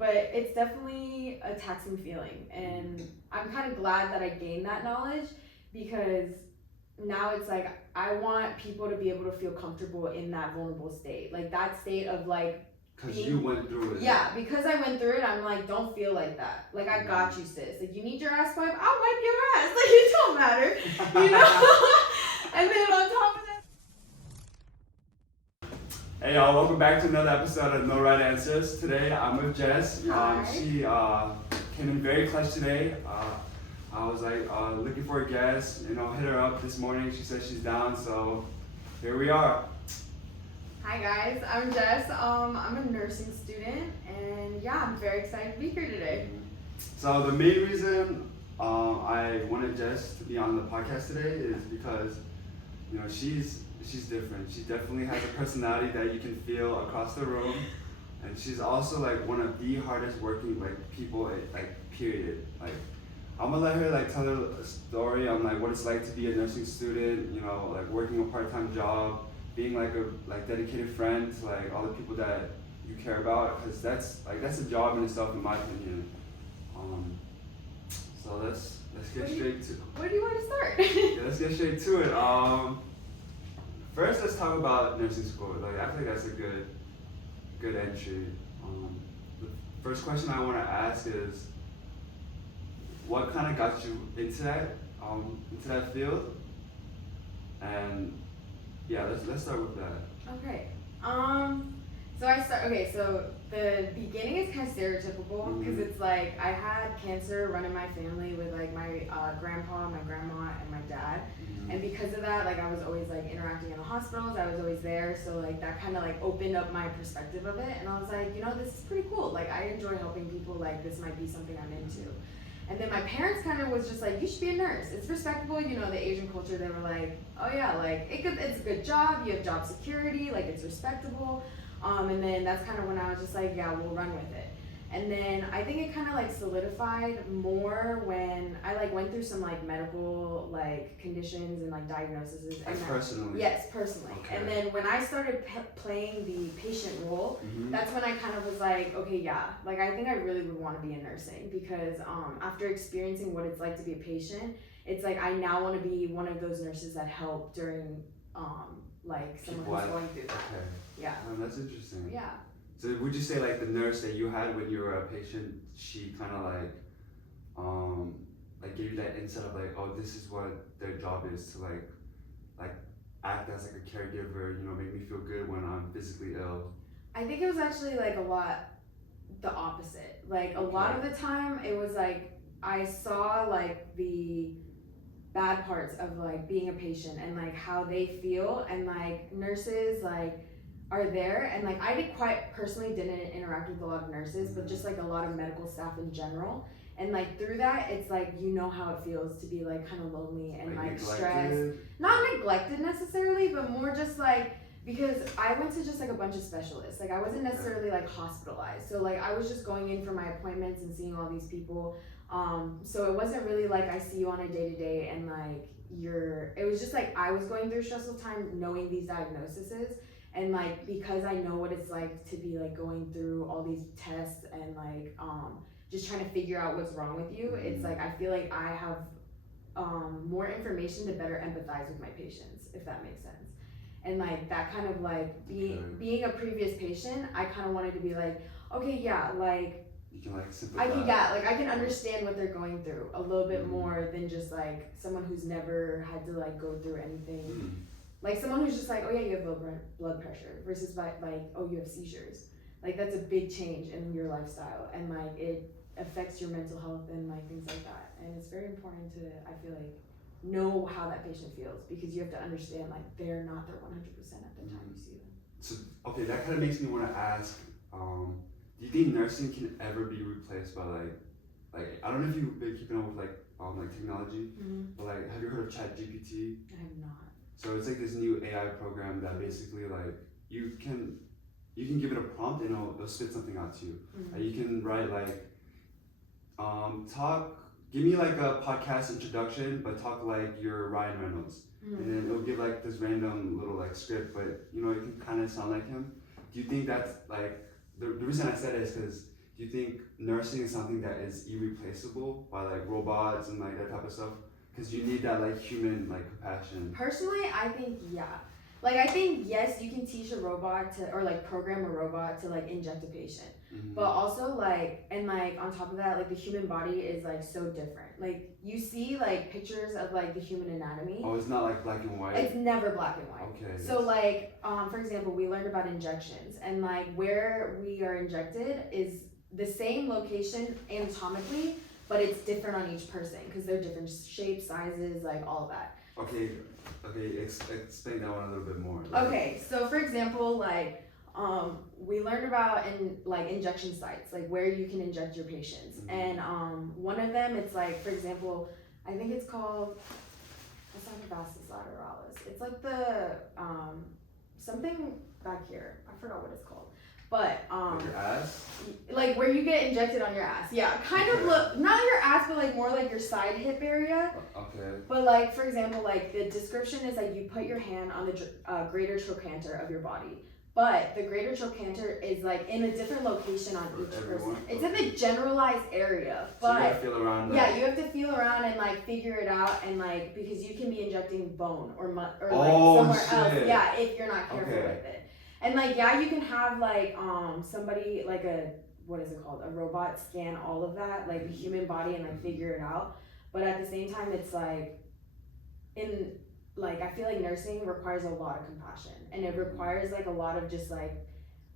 but it's definitely a taxing feeling, and I'm kind of glad that I gained that knowledge, because now it's like I want people to be able to feel comfortable in that vulnerable state, like that state of like. Because you went through it. Yeah, because I went through it, I'm like, don't feel like that. Like, I got you, sis. Like, you need your ass wiped, I'll wipe your ass. Like, it don't matter, you know? And then on top of that. Hey y'all, welcome back to another episode of No Right Answers. Today I'm with Jess. She came in very clutch today. I was like looking for a guest, hit her up this morning. She said she's down, so here we are. Hi guys, I'm Jess. I'm a nursing student, and yeah, I'm very excited to be here today. So the main reason I wanted Jess to be on the podcast today is because she's different. She definitely has a personality that you can feel across the room, and she's also like one of the hardest working people period. I'm gonna let her tell her a story on what it's like to be a nursing student, working a part-time job, being a dedicated friend to all the people that you care about, because that's a job in itself, in my opinion. So let's get straight to. Where do you want to start? Yeah, let's get straight to it. First, let's talk about nursing school. I think that's a good entry. The first question I want to ask is, what kind of got you into that field? And yeah, let's start with that. Okay. So the beginning is kind of stereotypical, because it's like I had cancer run in my family with my grandpa, my grandma, and my dad. And because of that, I was always interacting in the hospitals. I was always there, so that kind of opened up my perspective of it. And I was like, this is pretty cool. I enjoy helping people. This might be something I'm into. And then my parents kind of was just like, you should be a nurse. It's respectable. The Asian culture, they were like, oh yeah, it's a good job. You have job security. It's respectable. And then that's kind of when I was just like, yeah, we'll run with it. And then I think it kind of solidified more when I went through some medical conditions and diagnoses. And personally? Yes, personally. Okay. And then when I started playing the patient role, that's when I kind of was like, okay, yeah, I think I really would want to be in nursing, because after experiencing what it's like to be a patient, it's I now want to be one of those nurses that help during someone who's going through that. Okay. Yeah. That's interesting. Yeah. So would you say the nurse that you had when you were a patient, she kind of gave you that insight of oh, this is what their job is, to act as a caregiver, make me feel good when I'm physically ill? I think it was actually a lot the opposite. A lot of the time it was I saw the bad parts of being a patient, and how they feel, and nurses are there, and I didn't interact with a lot of nurses, but just a lot of medical staff in general, and through that it's how it feels to be kind of lonely and stressed. Not neglected necessarily, but more just because I went to just a bunch of specialists. I wasn't necessarily hospitalized, so I was just going in for my appointments and seeing all these people. So it wasn't really I see you on a day-to-day, and it was just I was going through a stressful time knowing these diagnoses. And because I know what it's like to be going through all these tests and just trying to figure out what's wrong with you, it's I feel I have more information to better empathize with my patients, if that makes sense. And that kind of being a previous patient, I kind of wanted to be okay, yeah, you can sympathize. I can understand what they're going through a little bit more than just someone who's never had to go through anything. Someone who's just oh yeah, you have low blood pressure, versus oh, you have seizures. That's a big change in your lifestyle, and it affects your mental health and things like that. And it's very important to, I feel know how that patient feels, because you have to understand they're not their 100% at the time you see them. So okay, that kind of makes me want to ask, do you think nursing can ever be replaced by I don't know if you've been keeping up with technology, but have you heard of ChatGPT? I have not. So it's this new AI program that basically you can give it a prompt and it'll spit something out to you. You can write give me a podcast introduction, but talk you're Ryan Reynolds, and then it'll give this random little script, but you can kind of sound like him. Do you think that's the reason I said it is because, do do you think nursing is something that is irreplaceable by like robots and like that type of stuff? Because you need that like human like compassion. Personally, I think yeah. Like I think yes, you can teach a robot to or like program a robot to like inject a patient. But also like and like on top of that, like the human body is like so different. Like you see like pictures of like the human anatomy. Oh, it's not like black and white. It's never black and white. Okay. So like for example, we learned about injections and like where we are injected is the same location anatomically, but it's different on each person because they're different shapes, sizes, like all of that. Okay, explain that one a little bit more. Like, okay, so for example, like we learned about in like injection sites, like where you can inject your patients, and one of them, it's like for example, I think it's called vastus lateralis. It's like the something back here. I forgot what it's called. But like your ass? Like where you get injected on your ass. Yeah, kind of look not your ass, but like more like your side hip area. Okay. But like for example, like the description is like you put your hand on the greater trochanter of your body. But the greater trochanter is like in a different location on each person. It's in the generalized area, but so you gotta feel around. Yeah, you have to feel around and like figure it out, and like because you can be injecting bone or like somewhere else. Yeah, if you're not careful with it. And like yeah, you can have like somebody like a what is it called, a robot scan all of that, like the human body, and like figure it out. But at the same time, it's like in like I feel like nursing requires a lot of compassion, and it requires like a lot of just like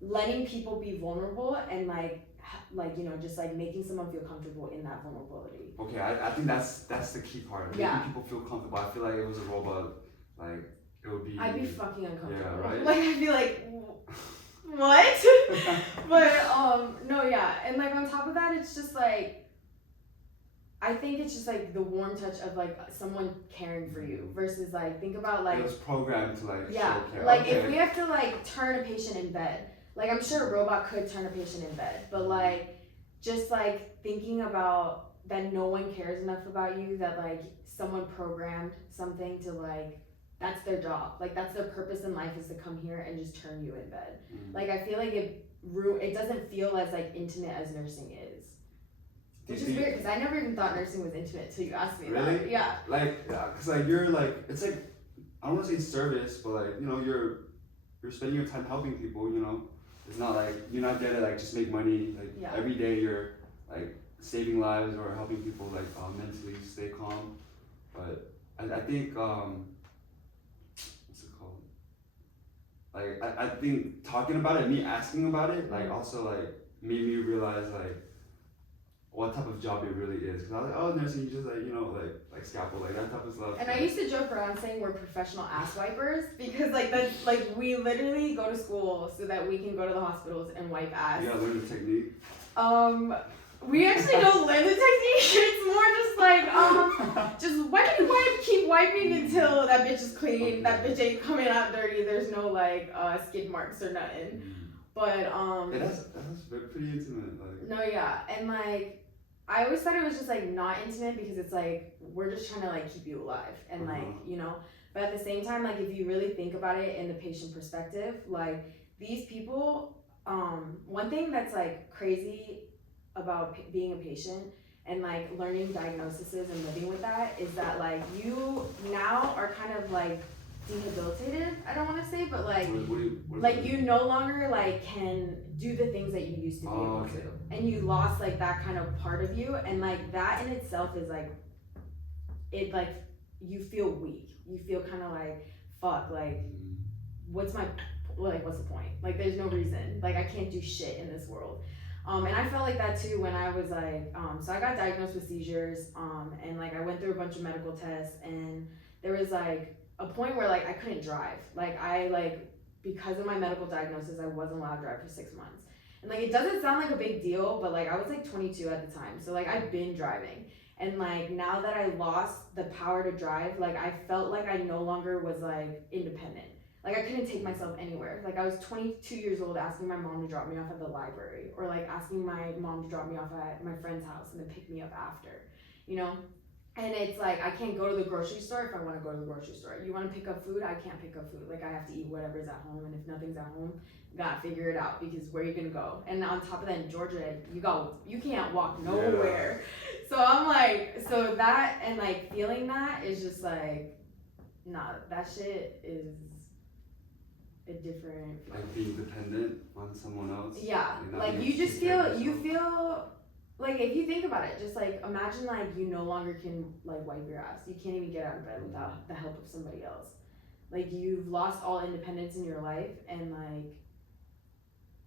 letting people be vulnerable and like you know just like making someone feel comfortable in that vulnerability. Okay, I think that's the key part. Making people feel comfortable. I feel like it was a robot, like it would be. I'd be fucking uncomfortable. Yeah, right. Like I'd be like, what? But no, yeah, and like on top of that, it's just like. I think it's just like the warm touch of like someone caring for you versus like think about like it was programmed to like yeah show care. like if we have to like turn a patient in bed, like I'm sure a robot could turn a patient in bed, but like just like thinking about that no one cares enough about you, that like someone programmed something to like that's their job, like that's their purpose in life is to come here and just turn you in bed. Like I feel like it doesn't feel as like intimate as nursing is. Which is weird because I never even thought nursing was intimate until you asked me really? that. Yeah. Like, cause like you're like it's like I don't want to say service, but like you know you're spending your time helping people. You know, it's not like you're not there to like just make money. Like every day you're like saving lives or helping people like mentally stay calm. But I think what's it called? Like I think talking about it, me asking about it, like also like made me realize like. What type of job it really is, because I was like, oh, nursing, you just like, you know, like scalpel, like that type of stuff. And I used to joke around saying we're professional ass wipers because like that, like we literally go to school so that we can go to the hospitals and wipe ass. You gotta learn the technique. We actually don't learn the technique. It's more just like just wipe, keep wiping until that bitch is clean. Okay. That bitch ain't coming out dirty. There's no like skid marks or nothing. But that's pretty intimate. Like. No, yeah, and like. I always thought it was just like not intimate because it's like we're just trying to like keep you alive and like you know, but at the same time like if you really think about it in the patient perspective, like these people one thing that's like crazy about being a patient and like learning diagnoses and living with that is that like you now are kind of like rehabilitated, I don't want to say, but like what you no longer like can do the things that you used to be able to, and you lost like that kind of part of you, and like that in itself is like it like you feel weak, you feel kind of like fuck, like what's the point, like there's no reason, like I can't do shit in this world. And I felt like that too when I was like so I got diagnosed with seizures and like I went through a bunch of medical tests, and there was like a point where like I couldn't drive. Like I like because of my medical diagnosis I wasn't allowed to drive for 6 months. And like it doesn't sound like a big deal, but like I was like 22 at the time. So like I've been driving. And like now that I lost the power to drive, like I felt like I no longer was like independent. Like I couldn't take myself anywhere. Like I was 22 years old asking my mom to drop me off at the library, or like asking my mom to drop me off at my friend's house and then pick me up after, you know? And it's like, I can't go to the grocery store if I want to go to the grocery store. You want to pick up food? I can't pick up food. Like, I have to eat whatever's at home. And if nothing's at home, gotta figure it out, because where are you going to go? And on top of that, in Georgia, you can't walk nowhere. Yeah. So I'm like, so that, and like feeling that is just like, nah, that shit is a different feeling. Like being dependent on someone else. Yeah, like you just feel, like, if you think about it, just like imagine like you no longer can like wipe your ass. You can't even get out of bed without the help of somebody else. Like, you've lost all independence in your life, and like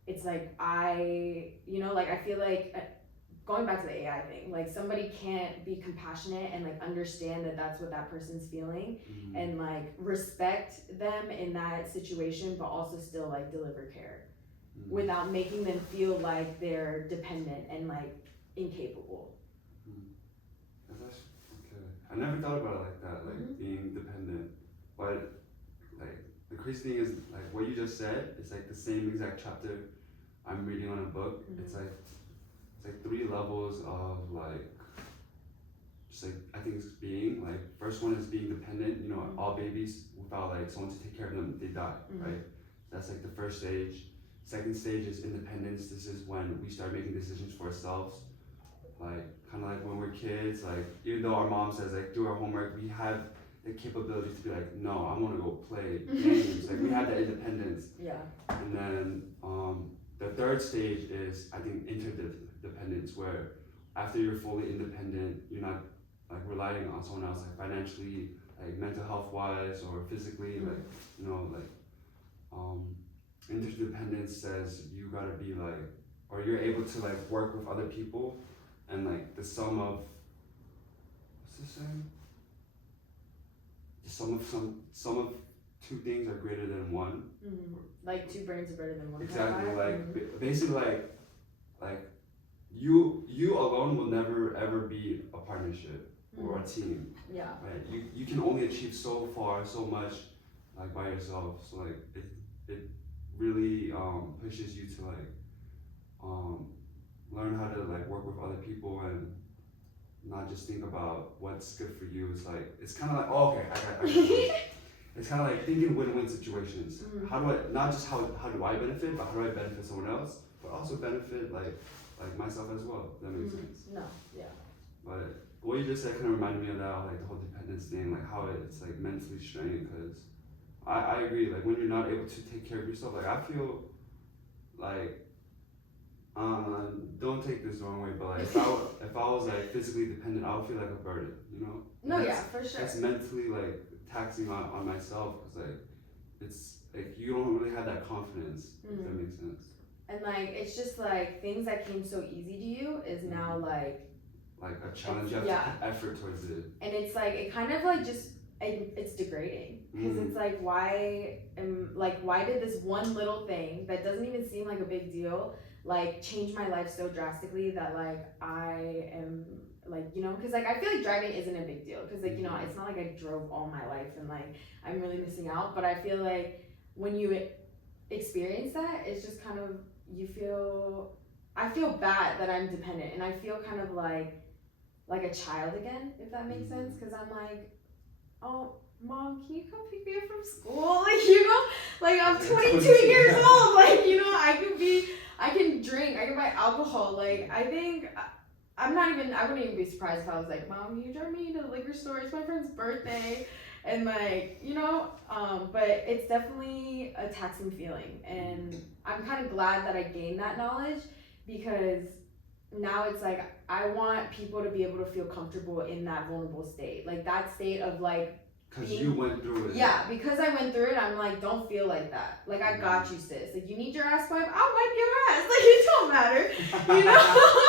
it's like I feel like going back to the AI thing, like somebody can't be compassionate and like understand that that's what that person's feeling, and like respect them in that situation, but also still like deliver care without making them feel like they're dependent and like incapable. That's okay. I never thought about it like that, like being dependent. But like the crazy thing is, like what you just said, it's like the same exact chapter I'm reading on a book. It's like 3 levels of like, just like, I think it's being like, first one is being dependent. You know, all babies, without like someone to take care of them, they die, right? That's like the first stage. Second stage is independence. This is when we start making decisions for ourselves. Like, kind of like when we're kids, like, even though our mom says, like, do our homework, we have the capability to be like, no, I want to go play games. Like, we have that independence. Yeah. And then the third stage is, I think, interdependence, where after you're fully independent, you're not, like, relying on someone else, like, financially, like, mental health-wise, or physically, like, you know, like, interdependence says you gotta be, like, or you're able to, like, work with other people, and like the sum of, what's this saying? The sum of 2 things are greater than 1. Like 2 brains are better than 1. Exactly. Like basically, like you alone will never ever be a partnership or a team. Yeah. Right. You can only achieve so far, so much, like by yourself. So like it really pushes you to like learn how to like work with other people and not just think about what's good for you. It's like, it's kind of like, oh, okay, I got this. It's kind of like thinking win-win situations. How do I, not just how do I benefit, but how do I benefit someone else, but also benefit like myself as well. If that makes sense. No, yeah. But what you just said kind of reminded me of that, like the whole dependence thing, like how it's like mentally straining, because I agree, like when you're not able to take care of yourself, like I feel like, don't take this the wrong way, but like if I was like physically dependent, I would feel like a burden, you know? No, yeah, for sure. It's mentally like taxing on myself, because like it's like you don't really have that confidence, if that makes sense. And like it's just like things that came so easy to you is now like a challenge. You have to put effort towards it, and it's like it kind of like just it's degrading, because it's like why did this one little thing that doesn't even seem like a big deal like change my life so drastically that like I am like, you know, because like I feel like driving isn't a big deal, because like, you know, it's not like I drove all my life and like I'm really missing out, but I feel like when you experience that, it's just kind of, I feel bad that I'm dependent, and I feel kind of like a child again, if that makes sense, because I'm like, oh, Mom, can you come pick me up from school? Like, you know, like I'm 22 years old, like, you know, I can drink, I can buy alcohol, like, I think, I wouldn't even be surprised if I was like, Mom, can you drive me to the liquor store? It's my friend's birthday. And like, you know, but it's definitely a taxing feeling. And I'm kind of glad that I gained that knowledge, because now it's like, I want people to be able to feel comfortable in that vulnerable state. Like that state of like, because you went through it. Yeah, because I went through it, I'm like, don't feel like that. Like, I got you, sis. Like, you need your ass wiped, I'll wipe your ass. Like, it don't matter, you know?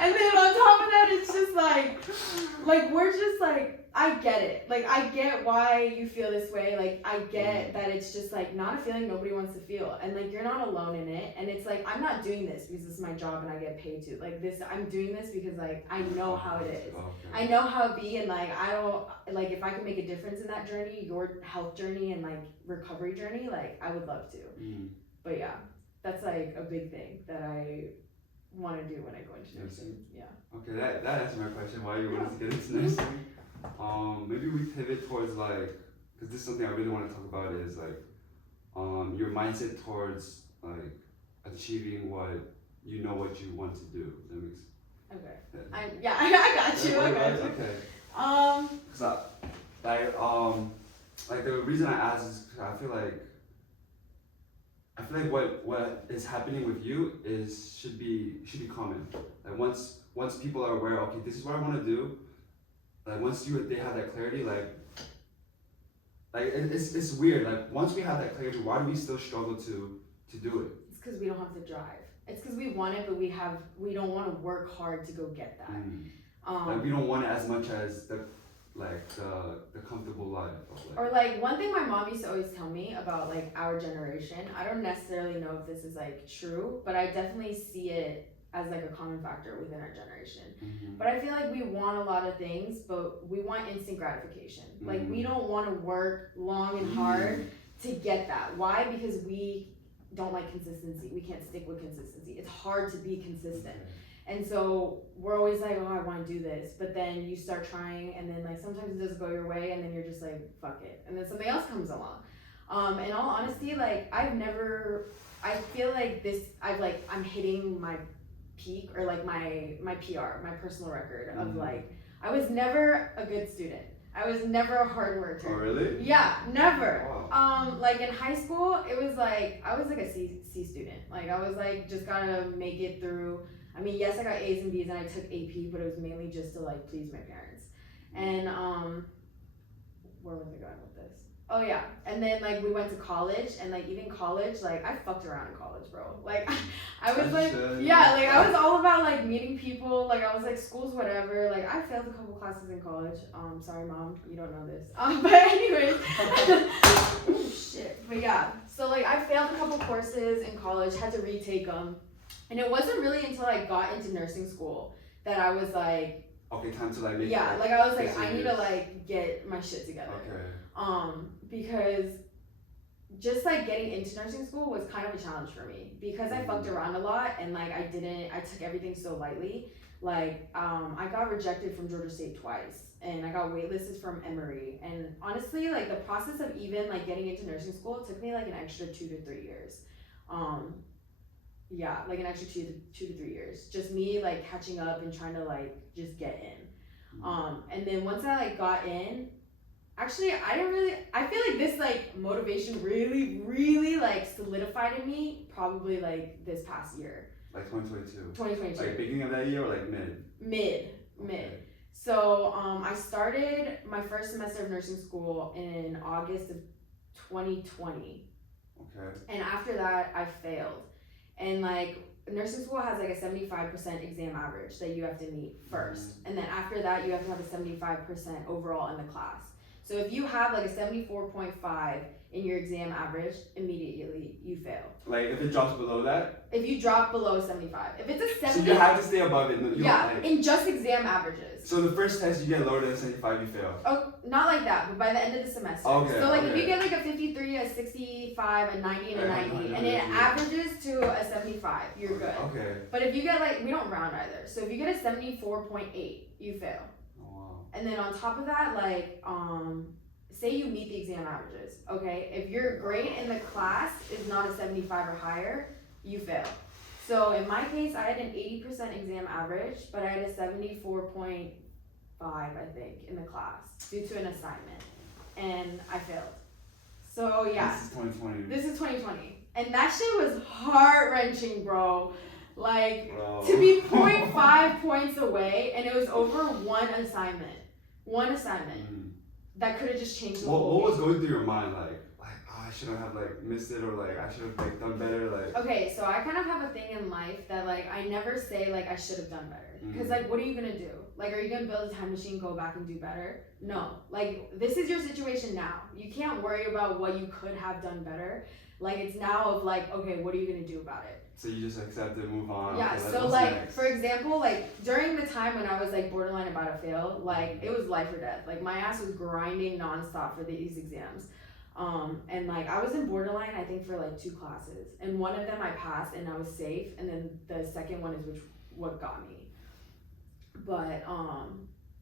And then on top of that, it's just like, we're just like, I get it. Like, I get why you feel this way. Like, I get that it's just like not a feeling nobody wants to feel. And like, you're not alone in it. And it's like, I'm not doing this because it's my job and I get paid to. Like, I'm doing this because like, I know how it is. I know how it be, and like, I don't, like, if I can make a difference in that journey, your health journey and like recovery journey, like, I would love to. But yeah, that's like a big thing that I want to do when I go into nursing. Yeah. Okay, that answered my question. Why you wanted to get into nursing? Maybe we pivot towards like, because this is something I really want to talk about is like, your mindset towards like achieving what you know what you want to do. Does that make sense? Okay. I got you. I got you. Okay. Cause like the reason I asked is 'cause I feel like what is happening with you should be common. Like once people are aware, okay, this is what I want to do. Like once they have that clarity, like it's weird. Like once we have that clarity, why do we still struggle to do it? It's because we don't have the drive. It's because we want it, but we don't want to work hard to go get that. Like we don't want it as much as the comfortable life. Or like one thing my mom used to always tell me about like our generation. I don't necessarily know if this is like true, but I definitely see it as like a common factor within our generation. But I feel like we want a lot of things, but we want instant gratification. Like we don't want to work long and hard to get that. Why? Because we don't like consistency. We can't stick with consistency. It's hard to be consistent. And so we're always like, oh, I want to do this. But then you start trying and then like sometimes it doesn't go your way and then you're just like, fuck it. And then something else comes along. In all honesty, like I feel like I'm hitting my peak or like my PR, my personal record of like, I was never a good student. I was never a hard worker. Oh, really? Yeah, never. Wow. Like in high school, it was like, I was like a C student. Like I was like, just gotta make it through. I mean, yes, I got A's and B's and I took AP, but it was mainly just to like please my parents. And where was I going with this? Oh yeah, and then like we went to college, and like even college, like I fucked around in college, bro. Like I was like, yeah, like I was all about like meeting people. Like I was like schools, whatever. Like I failed a couple classes in college. Sorry, mom, you don't know this. But anyways, oh shit. But yeah, so like I failed a couple courses in college, had to retake them, and it wasn't really until I got into nursing school that I was like, okay, time to like make like I was like, I need to like get my shit together. Okay. Because just like getting into nursing school was kind of a challenge for me because I fucked around a lot and like I took everything so lightly. Like I got rejected from Georgia State twice and I got waitlisted from NRA, and honestly like the process of even like getting into nursing school took me like an extra 2 to 3 years. Yeah, like an extra 2 to 3 years. Just me like catching up and trying to like just get in. And then once I like got in, actually I feel like this like motivation really like solidified in me probably like this past year. Like 2022. 2022. Like beginning of that year or like mid? Mid. So I started my first semester of nursing school in August of 2020. Okay. And after that I failed. And like nursing school has like a 75% exam average that you have to meet first. And then after that you have to have a 75% overall in the class. So if you have like a 74.5 in your exam average, immediately you fail. Like if it drops below that? If you drop below 75. If it's a 70. So you have to stay above it. In just exam averages. So the first test you get lower than 75, you fail? Oh, not like that, but by the end of the semester. Okay. So like if you get like a 53, a 65, a 90, and a 90, and it averages to a 75, you're good. Okay. But if you get like, we don't round either. So if you get a 74.8, you fail. And then on top of that, like, say you meet the exam averages, okay? If your grade in the class is not a 75 or higher, you fail. So in my case, I had an 80% exam average, but I had a 74.5, I think, in the class due to an assignment, and I failed. So yeah. This is 2020. This is 2020. And that shit was heart-wrenching, bro. Like, bro. To be 0.5 points away, and it was over one assignment. That could have just changed the whole game. What was going through your mind? Like, oh, I shouldn't have like missed it, or like I should have like done better. Like. Okay, so I kind of have a thing in life that like I never say like I should have done better, because like what are you gonna do? Like, are you gonna build a time machine, go back and do better? No. Like, this is your situation now. You can't worry about what you could have done better. Like, it's now of like, okay, what are you gonna do about it? So you just accept it, move on. Yeah, okay, so like, for example, like during the time when I was like borderline about to fail, like it was life or death. Like my ass was grinding nonstop for these exams. And like I was in borderline I think for like 2 classes, and one of them I passed and I was safe, and then the second one is what got me. But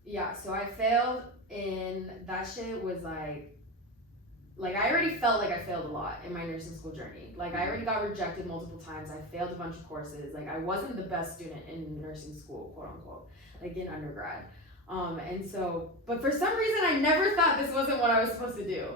yeah, so I failed, and that shit was like I already felt like I failed a lot in my nursing school journey. Like I already got rejected multiple times. I failed a bunch of courses. Like I wasn't the best student in nursing school, quote unquote, like in undergrad. And so, but for some reason, I never thought this wasn't what I was supposed to do.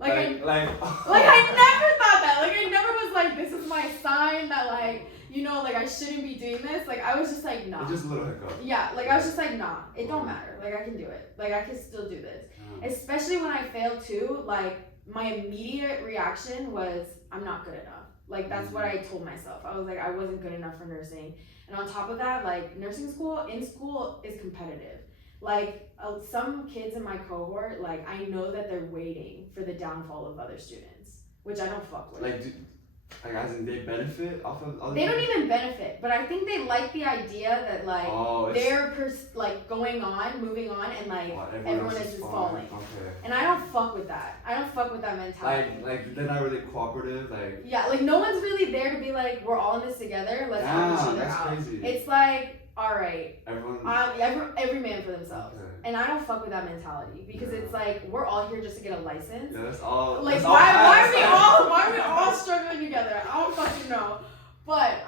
I never thought that. Like I never was like, this is my sign that like, like I shouldn't be doing this. Like I was just like, nah. Just a little hiccup. Yeah, like I was just like, nah, it don't matter. Like I can do it. Like I can still do this. Especially when I failed too, like my immediate reaction was, I'm not good enough. Like that's what I told myself. I was like, I wasn't good enough for nursing. And on top of that, like nursing school is competitive. Like some kids in my cohort, like I know that they're waiting for the downfall of other students, which I don't fuck with. Like as in they benefit off of other They don't even benefit, but I think they like the idea that like they're going on, moving on, and like everyone is just falling. Okay. And I don't fuck with that. I don't fuck with that mentality. Like they're not really cooperative. Yeah, like no one's really there to be like, we're all in this together. Let's help each other out. Crazy. It's like, all right, everyone, every man for themselves. Okay. And I don't fuck with that mentality because it's like we're all here just to get a license. Yeah, that's all. Like why are we all struggling together? I don't fucking know. But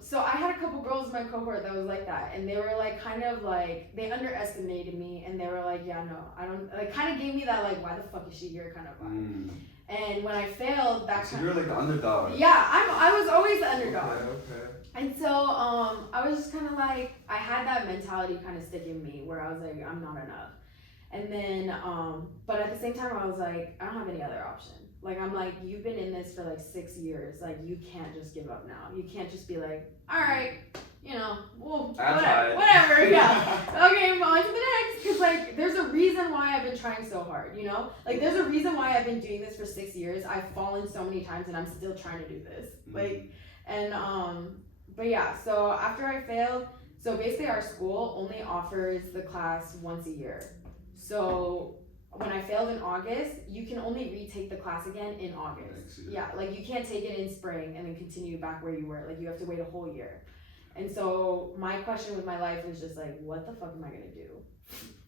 so I had a couple girls in my cohort that was like that, and they were like kind of like they underestimated me, and they were like, yeah, no, I don't, like kind of gave me that like, why the fuck is she here kind of vibe. And when I failed, so you're like the underdog. Yeah, I was always the underdog. Okay. And so I was just kind of like, I had that mentality kind of stick in me where I was like, I'm not enough. And then, but at the same time, I was like, I don't have any other option. Like, I'm like, you've been in this for like 6 years. Like, you can't just give up now. You can't just be like, all right, well, whatever, yeah. Okay, on to the next. Because, like, there's a reason why I've been trying so hard, Like, there's a reason why I've been doing this for 6 years. I've fallen so many times, and I'm still trying to do this. Like, and, but yeah, so after I failed, so basically our school only offers the class once a year. So when I failed in August, you can only retake the class again in August. Yeah, like you can't take it in spring and then continue back where you were. Like you have to wait a whole year. And so my question with my life was just like, what the fuck am I gonna do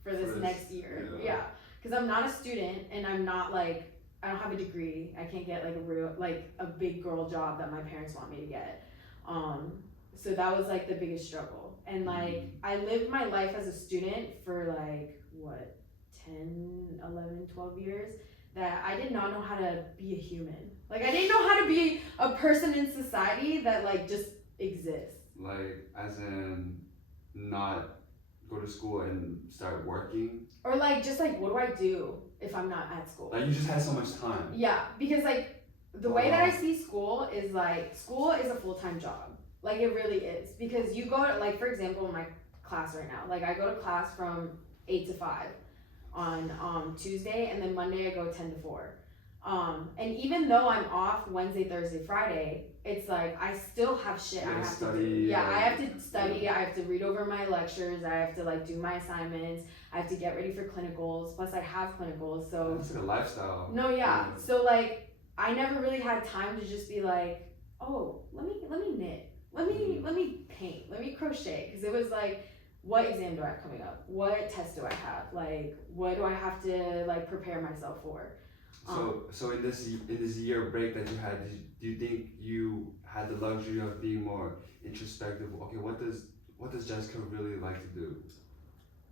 for this next year? Yeah, because I'm not a student and I'm not like, I don't have a degree. I can't get like a big girl job that my parents want me to get. So that was like the biggest struggle. And like I lived my life as a student for like 10, 11, 12 years that I did not know how to be a human. Like I didn't know how to be a person in society that like just exists. Like as in not go to school and start working? Or like just like what do I do if I'm not at school? Like you just had so much time. Yeah, because like the way that I see school is like school is a full-time job. Like it really is, because you go to, like for example in my class right now, like I go to class from 8 to 5 on Tuesday, and then Monday I go 10 to 4. And even though I'm off Wednesday, Thursday, Friday, it's like I still have shit I have to do. Yeah, I have to study, I have to read over my lectures, I have to like do my assignments, I have to get ready for clinicals, plus I have clinicals, so it's like a lifestyle. No, yeah. So like I never really had time to just be like, oh, let me knit. Let me paint, let me crochet, because it was like, what exam do I have coming up? What test do I have? Like, what do I have to like prepare myself for? So in this year break that you had, do you think you had the luxury of being more introspective? Okay, what does Jessica really like to do?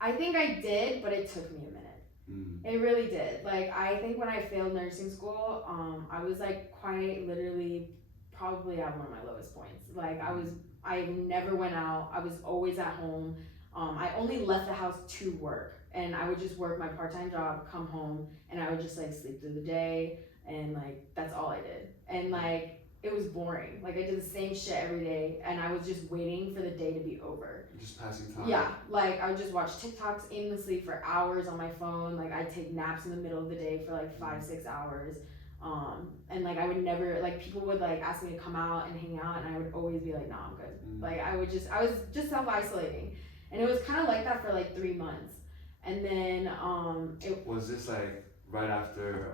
I think I did, but it took me a minute. It really did. Like I think when I failed nursing school, I was like quite literally probably at one of my lowest points. Like I never went out. I was always at home. I only left the house to work, and I would just work my part-time job, come home, and I would just like sleep through the day, and like that's all I did. And like it was boring. Like I did the same shit every day, and I was just waiting for the day to be over. Just passing time. Yeah, like I would just watch TikToks aimlessly for hours on my phone. Like I'd take naps in the middle of the day for like 5-6 hours. And like I would never, like people would like ask me to come out and hang out, and I would always be like, no, I'm good. Like I was just self-isolating, and it was kind of like that for like 3 months. And then was this like right after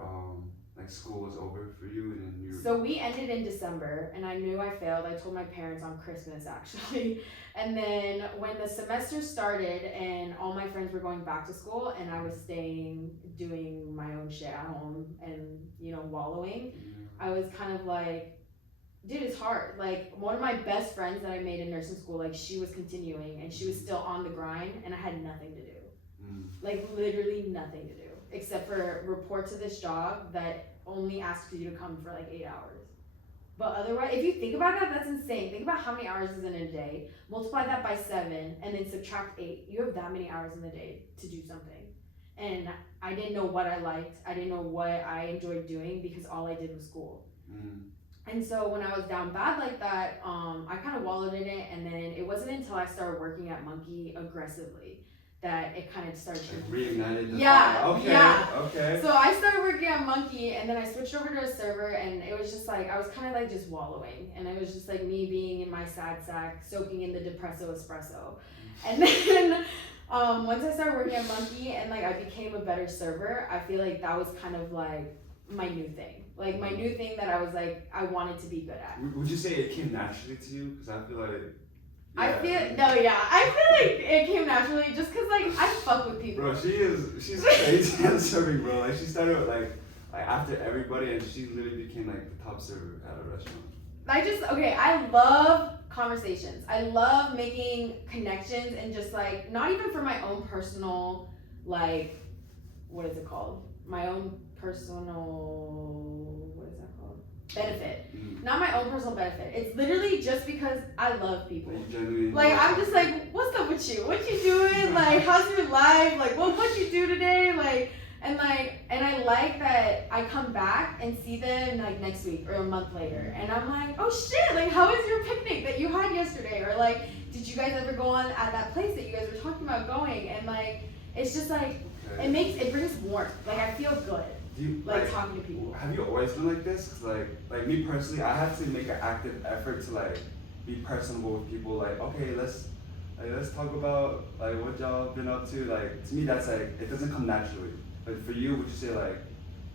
like school was over for you and you? So we ended in December, and I knew I failed. I told my parents on Christmas, actually. And then when the semester started and all my friends were going back to school and I was staying, doing my own shit at home and, you know, wallowing, I was kind of like, dude, it's hard. Like, one of my best friends that I made in nursing school, like, she was continuing and she was still on the grind, and I had nothing to do. Like, literally nothing to do except for report to this job that only asks you to come for like 8 hours. But otherwise, if you think about that, that's insane. Think about how many hours is in a day, multiply that by 7, and then subtract 8. You have that many hours in the day to do something. And I didn't know what I liked. I didn't know what I enjoyed doing because all I did was school. And so when I was down bad like that, I kind of wallowed in it, and then it wasn't until I started working at Monkey aggressively that it kind of started changing. Reignited the Yeah, fire. Okay, yeah. okay. So I started working at Monkey, and then I switched over to a server, and it was just like, I was kind of like just wallowing, and it was just like me being in my sad sack, soaking in the depresso espresso. And then once I started working at Monkey and like I became a better server, I feel like that was kind of like my new thing. Like my new thing that I was like, I wanted to be good at. Would you say it came naturally to you? Because I feel like... I feel like it came naturally just cause like I fuck with people. Bro, she's crazy at serving, bro. Like she started with like after everybody, and she literally became like the top server at a restaurant. I love conversations. I love making connections and just like, not even for my own personal, like, what is it called? My own personal, what is that called? Benefit. Not my own personal benefit. It's literally just because I love people. Like I'm just like, what's up with you? What you doing? Like, how's your life? Like, what you do today? Like, and I like that I come back and see them like next week or a month later, and I'm like, oh shit! Like, how was your picnic that you had yesterday? Or like, did you guys ever go on at that place that you guys were talking about going? And like, it's just like, it brings warmth. Like I feel good. Do you, like talking to people. Have you always been like this? Cause like me personally, I have to make an active effort to like be personable with people. Like, okay, let's talk about like what y'all been up to. Like to me, that's like it doesn't come naturally. But for you, would you say like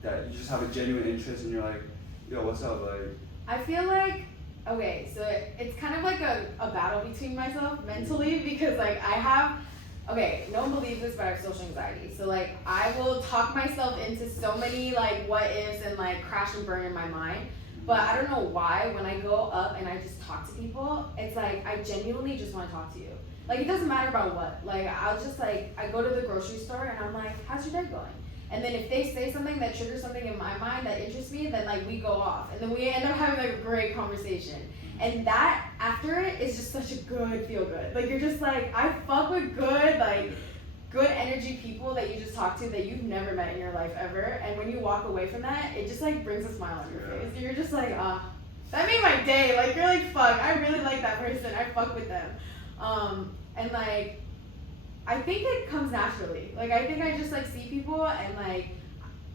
that you just have a genuine interest and you're like, yo, what's up? Like I feel like, okay, so it's kind of like a battle between myself mentally because like I have. Okay, no one believes this, but I have social anxiety. So like I will talk myself into so many like what ifs and like crash and burn in my mind. But I don't know why when I go up and I just talk to people, it's like I genuinely just want to talk to you. Like it doesn't matter about what. Like I'll just like I go to the grocery store and I'm like, how's your day going? And then if they say something that triggers something in my mind that interests me, then like we go off. And then we end up having like a great conversation. And that, after it, is just such a good feel good. Like, you're just like, I fuck with good, like, good energy people that you just talk to that you've never met in your life ever. And when you walk away from that, it just, like, brings a smile on your face. You're just like, that made my day. Like, you're like, fuck, I really like that person. I fuck with them. And, like, I think it comes naturally. Like, I think I just, like, see people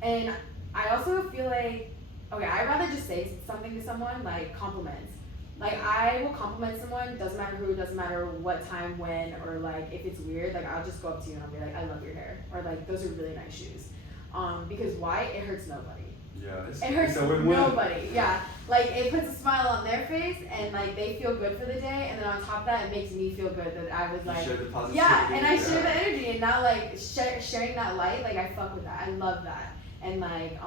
and I also feel like, okay, I'd rather just say something to someone, like, compliments. Like, I will compliment someone, doesn't matter who, doesn't matter what time, when, or, like, if it's weird, like, I'll just go up to you and I'll be like, I love your hair. Or, like, those are really nice shoes. Because why? It hurts nobody. Yeah, it hurts nobody. Yeah. Like, it puts a smile on their face, and, like, they feel good for the day, and then on top of that, it makes me feel good that I was, like, you share the positivity. Yeah, and I share the energy, and now, like, sharing that light, like, I fuck with that. I love that. And, like,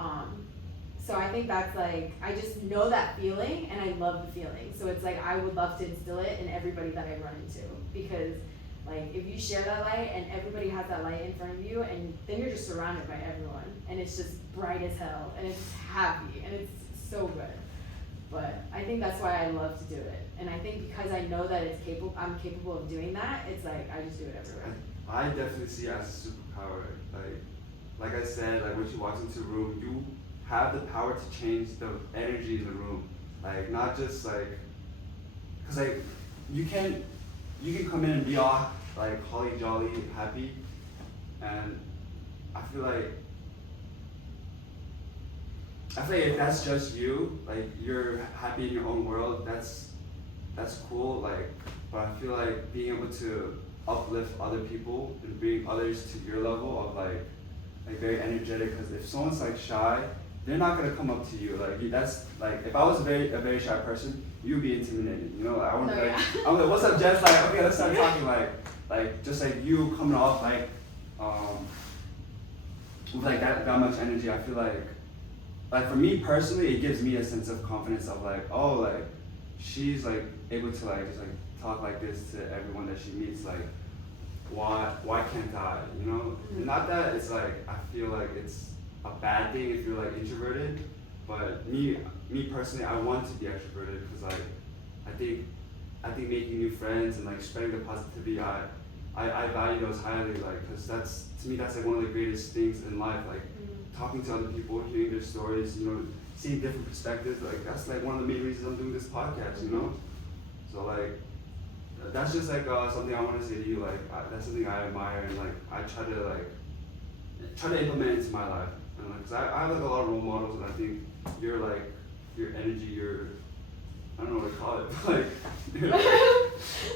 so I think that's like, I just know that feeling and I love the feeling. So it's like, I would love to instill it in everybody that I run into. Because like, if you share that light and everybody has that light in front of you, and then you're just surrounded by everyone. And it's just bright as hell. And it's happy. And it's so good. But I think that's why I love to do it. And I think because I know that I'm capable of doing that, it's like, I just do it everywhere. I definitely see it as a superpower. Like I said, like when you walk into a room, you have the power to change the energy in the room. Like not just like, cause like you can come in and be all like holly jolly happy, and I feel like if that's just you, like you're happy in your own world, that's cool. Like, but I feel like being able to uplift other people and bring others to your level of like very energetic. Cause if someone's like shy, they're not gonna come up to you. Like that's like if I was a very shy person, you'd be intimidated. You know, like, I would No, like yeah. I'm like, what's up, Jess? Like, okay, let's start talking. Like just like you coming off with like that much energy. I feel like for me personally, it gives me a sense of confidence of like, oh, like she's like able to like just like talk like this to everyone that she meets. Like, why can't I? You know, not that it's like I feel like it's a bad thing if you're like introverted, but me personally, I want to be extroverted because like I think making new friends and like spreading the positivity, I value those highly, like because that's to me that's like one of the greatest things in life, like talking to other people, hearing their stories, you know, seeing different perspectives. Like that's like one of the main reasons I'm doing this podcast, you know. So like that's just like something I want to say to you. Like that's something I admire and like I try to implement into my life. And like, cause I have like a lot of role models, and I think you're like your energy, I don't know what to call it, but like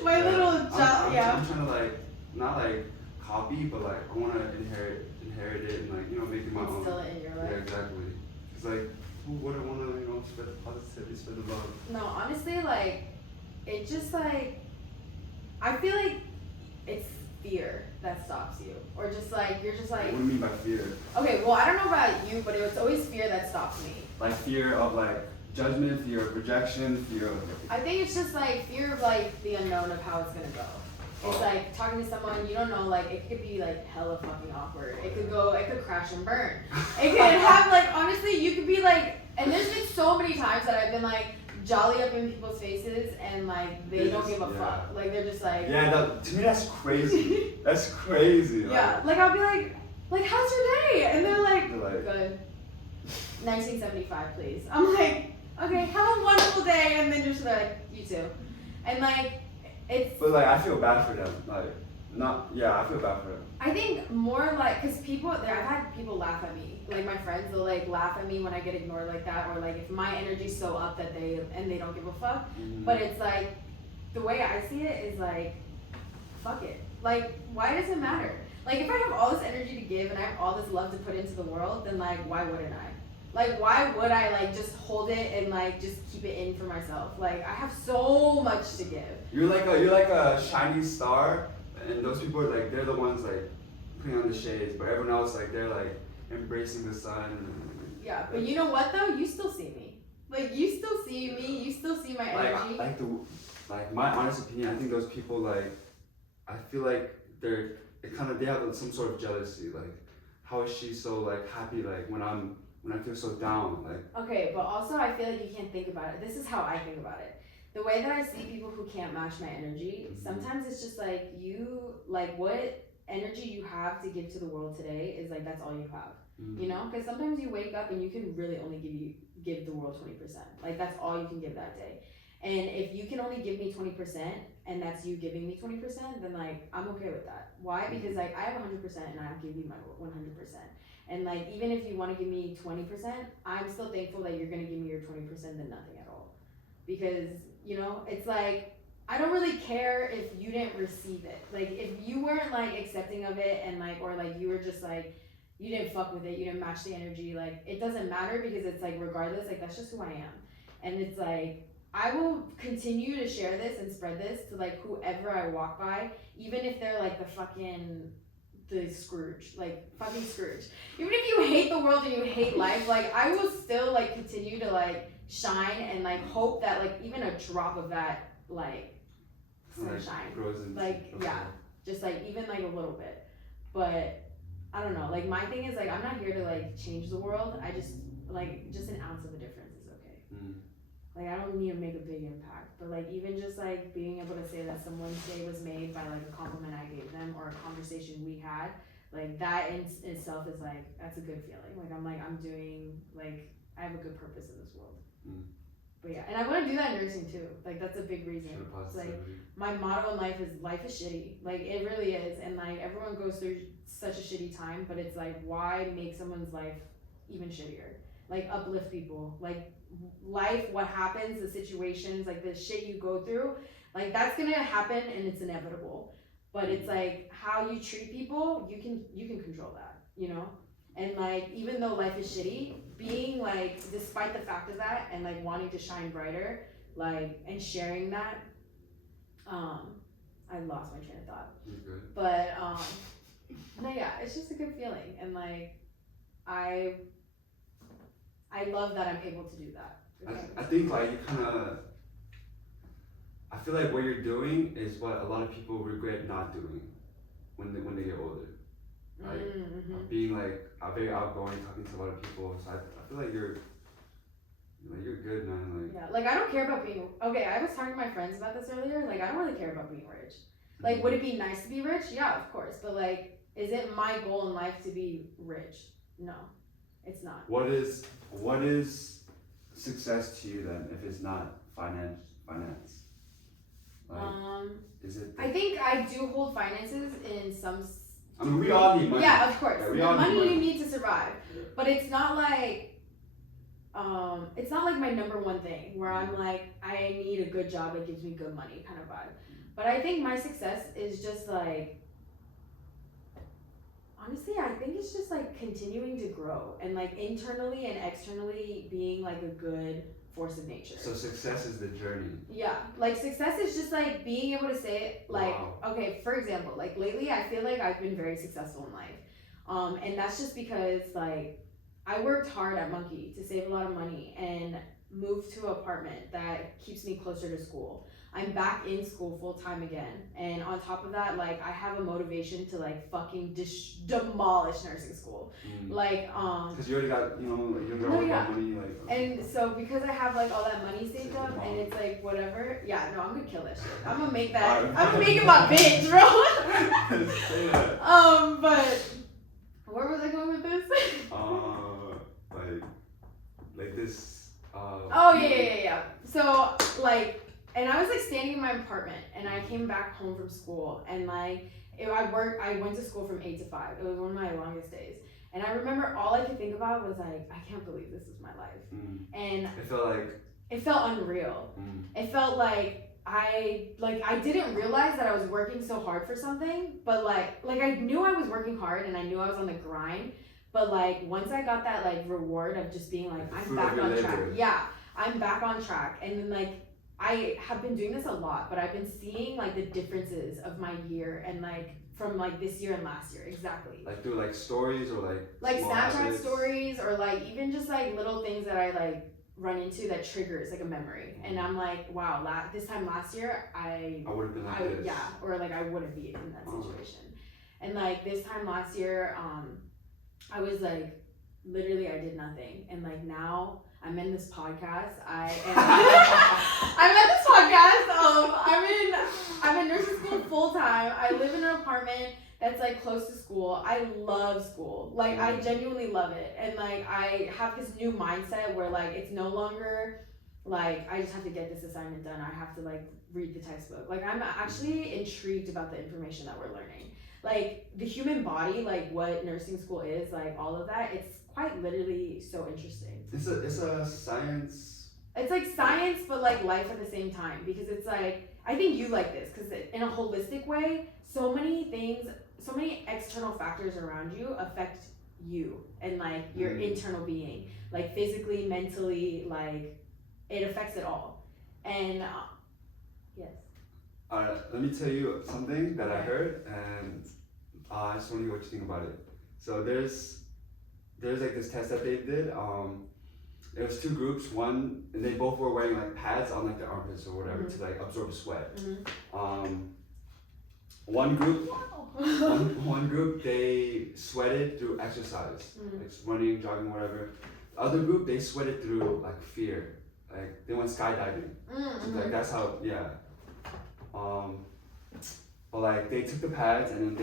My little job, yeah. I'm trying to like not like copy, but like I want to inherit it and like, you know, make it my own. Instill it in your life. Yeah, exactly. Cause like who wouldn't want to, you know, spread the positivity, spread the love. No, honestly, like it just like I feel like it's fear that stops you, or just like you're just like. What do you mean by fear? Okay, well I don't know about you, but it was always fear that stops me. Like fear of like judgment, fear of rejection, fear of. I think it's just like fear of like the unknown of how it's gonna go. It's like talking to someone you don't know, like it could be like hella fucking awkward. It could crash and burn. It could have like, honestly, you could be like, and there's been so many times that I've been like jolly up in people's faces and like they don't give a fuck. Like they're just like. Yeah, to me that's crazy. That's crazy. Yeah, like I'll be like how's your day? And they're like good. 1975, please. I'm like, okay, have a wonderful day, and then just like, you too. And like, it's. But like, I feel bad for them. Like, I feel bad for them. I think more like, cause I've had people laugh at me. Like my friends, they'll like laugh at me when I get ignored like that, or like if my energy's so up that they don't give a fuck. But it's like, the way I see it is like, fuck it. Like, why does it matter? Like, if I have all this energy to give and I have all this love to put into the world, then like, why wouldn't I? Like, why would I like just hold it and like just keep it in for myself? Like, I have so much to give. You're like a shining star, and those people are like, they're the ones like putting on the shades, but everyone else like they're like embracing the sun. Yeah, but you know what though? You still see me. Like, you still see me. You still see my energy. Like my honest opinion, I think those people like, I feel like they have some sort of jealousy. Like, how is she so like happy? Like when I feel so down, like. Okay, but also I feel like you can't think about it. This is how I think about it. The way that I see people who can't match my energy, sometimes it's just like what energy you have to give to the world today is like that's all you have. You know, because sometimes you wake up and you can really only give the world 20%. Like that's all you can give that day. And if you can only give me 20% and that's you giving me 20%, then like I'm okay with that. Why? Because like I have 100% and I'll give you my 100%. And like even if you want to give me 20%, I'm still thankful that you're gonna give me your 20% than nothing at all. Because, you know, it's like I don't really care if you didn't receive it. Like if you weren't like accepting of it and like, or like you were just like you didn't fuck with it, you didn't match the energy, like it doesn't matter because it's like regardless, like that's just who I am. And it's like I will continue to share this and spread this to like whoever I walk by, even if they're like the Scrooge, like fucking Scrooge. Even if you hate the world and you hate life, like I will still like continue to like shine and like hope that like even a drop of that like sunshine grows into, like yeah, just like even like a little bit. But I don't know, like my thing is like I'm not here to like change the world. I just like just an ounce of a difference is okay. Like I don't need to make a big impact, but like even just like being able to say that someone's day was made by like a compliment I gave them or a conversation we had, like that in itself is like that's a good feeling. Like I'm doing like I have a good purpose in this world. But yeah, and I want to do that in nursing too. Like that's a big reason. It's like my motto in life is shitty. Like it really is, and like everyone goes through such a shitty time, but it's like why make someone's life even shittier? Like uplift people. Like life, what happens, the situations, like the shit you go through, like that's gonna happen and it's inevitable. But it's like how you treat people, you can control that, you know? And like even though life is shitty, being like despite the fact of that and like wanting to shine brighter, like and sharing that, I lost my train of thought. You're good. But no, yeah, it's just a good feeling, and like I love that I'm able to do that. I think like you kind of, I feel like what you're doing is what a lot of people regret not doing when they get older. Like being like very outgoing, talking to a lot of people. So I feel like you're good, man. Like yeah, like I don't care about being okay. I was talking to my friends about this earlier. Like I don't really care about being rich. Like would it be nice to be rich? Yeah, of course. But like, is it my goal in life to be rich? No, it's not. What is success to you then if it's not finance? Like, is it? I think I do hold finances in some. I mean, we all need money. Yeah, of course. Yeah, the money you need to survive, but it's not like my number one thing where I'm like I need a good job that gives me good money kind of vibe. But I think my success is just like, honestly, I think it's just like continuing to grow and like internally and externally being like a good force of nature. So success is the journey. Yeah, like success is just like being able to say it like, wow. Okay, for example, like lately I feel like I've been very successful in life. And that's just because like I worked hard at Monkey to save a lot of money and moved to an apartment that keeps me closer to school. I'm back in school full time again, and on top of that, like I have a motivation to like fucking demolish nursing school, like because you already got money like. And so because I have like all that money saved up, and it's like whatever, yeah, no, I'm gonna kill that shit. I'm gonna make that. I'm gonna make it my bitch, bro. But where was I going with this? like this. Oh yeah. So like. And I was like standing in my apartment, and I came back home from school, and like I went to school from 8 to 5. It was one of my longest days, and I remember all I could think about was like, I can't believe this is my life, and it felt unreal. It felt like I didn't realize that I was working so hard for something, but like I knew I was working hard, and I knew I was on the grind, but like once I got that like reward of just being like I'm back on track. Yeah, I'm back on track, and then like. I have been doing this a lot, but I've been seeing like the differences of my year and like from like this year and last year exactly. Like through like stories or like Snapchat habits. Stories or like even just like little things that I like run into that triggers like a memory, and I'm like, wow, this time last year I would have been like this. Yeah, or like I wouldn't be in that situation, and like this time last year, I was like literally I did nothing, and like now. I'm in this podcast. I'm at this podcast. I'm in nursing school full time. I live in an apartment that's like close to school. I love school. Like I genuinely love it. And like I have this new mindset where like it's no longer like I just have to get this assignment done. I have to like read the textbook. Like I'm actually intrigued about the information that we're learning. Like the human body, like what nursing school is, like all of that, it's quite literally so interesting. It's a science. It's like science, but like life at the same time, because it's like I think you like this because in a holistic way, so many things, so many external factors around you affect you and like your internal being, like physically, mentally, like it affects it all. And yes. Let me tell you something that I heard, and I just want to hear what you think about it. So there's like this test that they did. It was two groups. One, and they both were wearing like pads on like their armpits or whatever to like absorb sweat. One group they sweated through exercise, like running, jogging, whatever. The other group they sweated through like fear, like they went skydiving. So like that's how but like they took the pads and then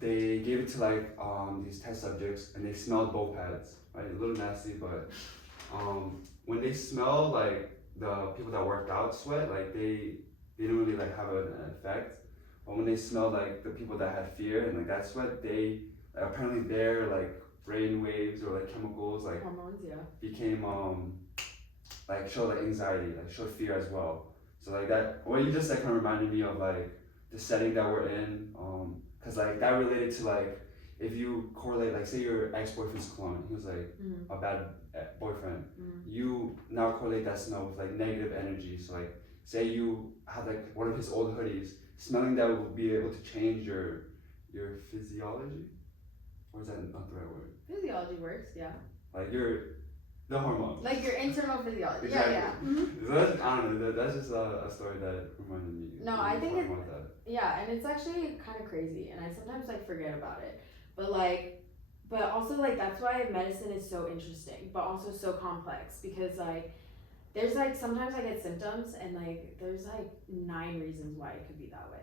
they gave it to like these test subjects, and they smelled both pads. Right, a little nasty, but when they smell like the people that worked out sweat, like they didn't really like have an effect. But when they smelled like the people that had fear and like that sweat, they apparently their like brain waves or like chemicals like hormones, became like showed like anxiety, like showed fear as well. So like that, what you just like kind of reminded me of like the setting that we're in, cause like that related to like if you correlate, like say your ex-boyfriend's clone, he was like Mm-hmm. a bad boyfriend, Mm-hmm. you now correlate that smell with like negative energy. So like say you have like one of his old hoodies, smelling that will be able to change your physiology, or is that not the right word? Physiology works, yeah. Like the hormones. Like your internal physiology. Exactly. Yeah, yeah. Mm-hmm. So that's, I don't know, that's just a story that reminded me. No, when I we think were it, talking about that. yeah, and it's actually kind of crazy, and I sometimes like forget about it. But like, but also like that's why medicine is so interesting, but also so complex because like there's like sometimes I get symptoms and like there's like 9 reasons why it could be that way.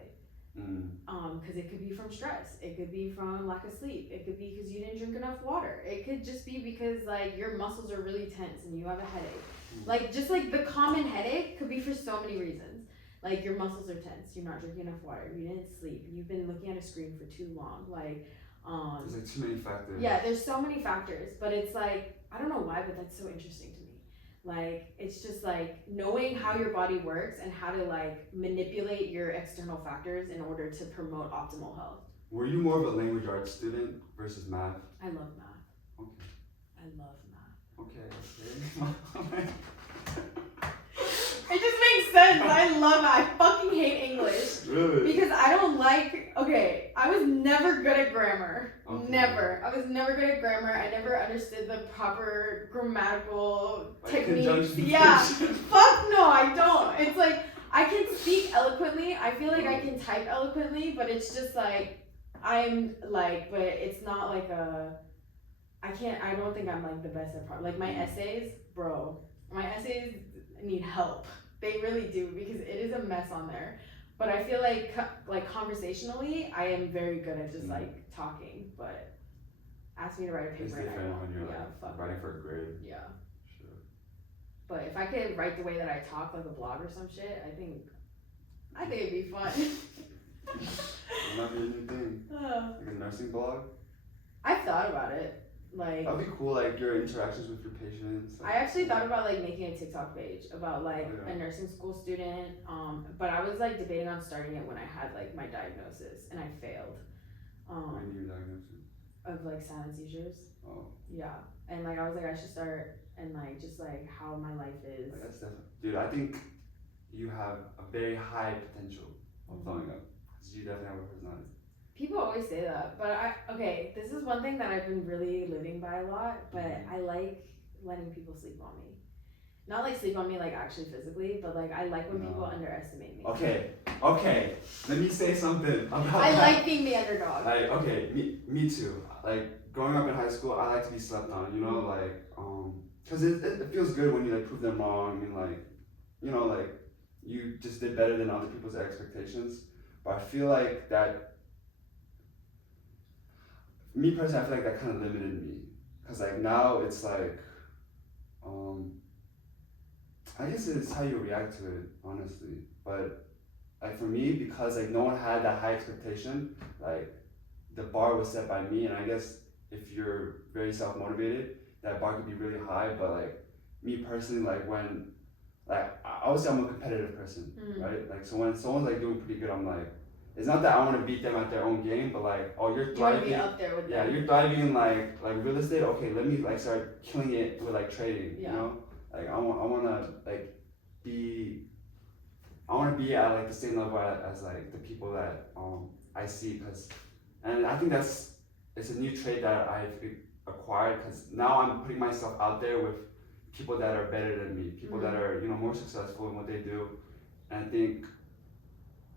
Because it could be from stress, it could be from lack of sleep, it could be because you didn't drink enough water, it could just be because like your muscles are really tense and you have a headache. Like just like the common headache could be for so many reasons. Like your muscles are tense, you're not drinking enough water, you didn't sleep, you've been looking at a screen for too long. Like there's like too many factors. yeah, there's so many factors, but it's like I don't know why, but that's so interesting to me. Like it's just like knowing how your body works and how to like manipulate your external factors in order to promote optimal health. Were you more of a language arts student versus math? I love math. Okay. I love math. Okay. It just makes sense. I love it. I fucking hate English. Really? Because I don't like, okay, I was never good at grammar. Okay. Never. I was never good at grammar. I never understood the proper grammatical Like techniques. conjunction Yeah. function. Fuck no, I don't. It's like, I can speak eloquently. I feel like I can type eloquently, but it's just like, I'm like, but it's not like I don't think I'm like the best at like my essays, bro. My essays need help. They really do because it is a mess on there. But I feel like conversationally, I am very good at just like talking. But ask me to write a paper. It's and I different won't. when you're Yeah, like fuck writing it. for a grade. Yeah. Sure. But if I could write the way that I talk, like a blog or some shit, I think it'd be fun. That might be a new thing. Like a nursing blog. I've thought about it. Like That'd be cool. Like your interactions with your patients. Like, I actually thought about like making a TikTok page about like Oh, yeah. a nursing school student. But I was like debating on starting it when I had like my diagnosis and I failed. When you diagnosis. Of like silent seizures. Oh. Yeah. And like I was like I should start and like just like how my life is. Like, that's definitely, dude. I think you have a very high potential of blowing up. Cause you definitely have a personality. People always say that, but this is one thing that I've been really living by a lot, but I like letting people sleep on me. Not like sleep on me like actually physically, but like I like when people underestimate me. Okay, let me say something about I that. like being the underdog. Like, okay, me too. Like, growing up in high school, I like to be slept on, you know, like, cause it feels good when you like prove them wrong. I mean, like, you know, like, you just did better than other people's expectations. But I feel like that, me personally, I feel like that kind of limited me. Cause like now it's like, I guess it's how you react to it, honestly. But like for me, because like no one had that high expectation, like the bar was set by me, and I guess if you're very self-motivated, that bar could be really high. But like me personally, like when, like I would say I'm a competitive person, right? Like so when someone's like doing pretty good, I'm like, it's not that I want to beat them at their own game, but like, oh, you're thriving. You want to be up there with them. Yeah, you're thriving in like real estate. Okay, let me like start killing it with like trading. Yeah. You know, like I wanna like be. I want to be at like the same level as like the people that I see, and I think it's a new trait that I've acquired, because now I'm putting myself out there with people that are better than me, people that are more successful in what they do, and I think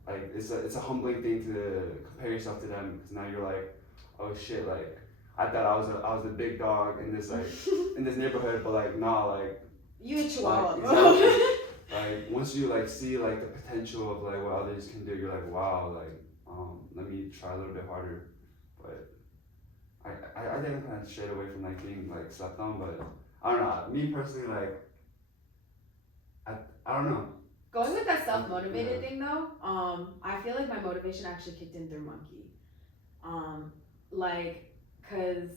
like it's a humbling thing to compare yourself to them, because now you're like, oh shit, like I thought I was the big dog in this like in this neighborhood, but like nah, like you a chihuahua. like, exactly. Like once you like see like the potential of like what others can do, you're like, wow, like let me try a little bit harder. But I think I kind of strayed away from like being like slept on, but I don't know. Me personally, like I don't know. Going with that self-motivated thing though, I feel like my motivation actually kicked in through Monkey. Like, cause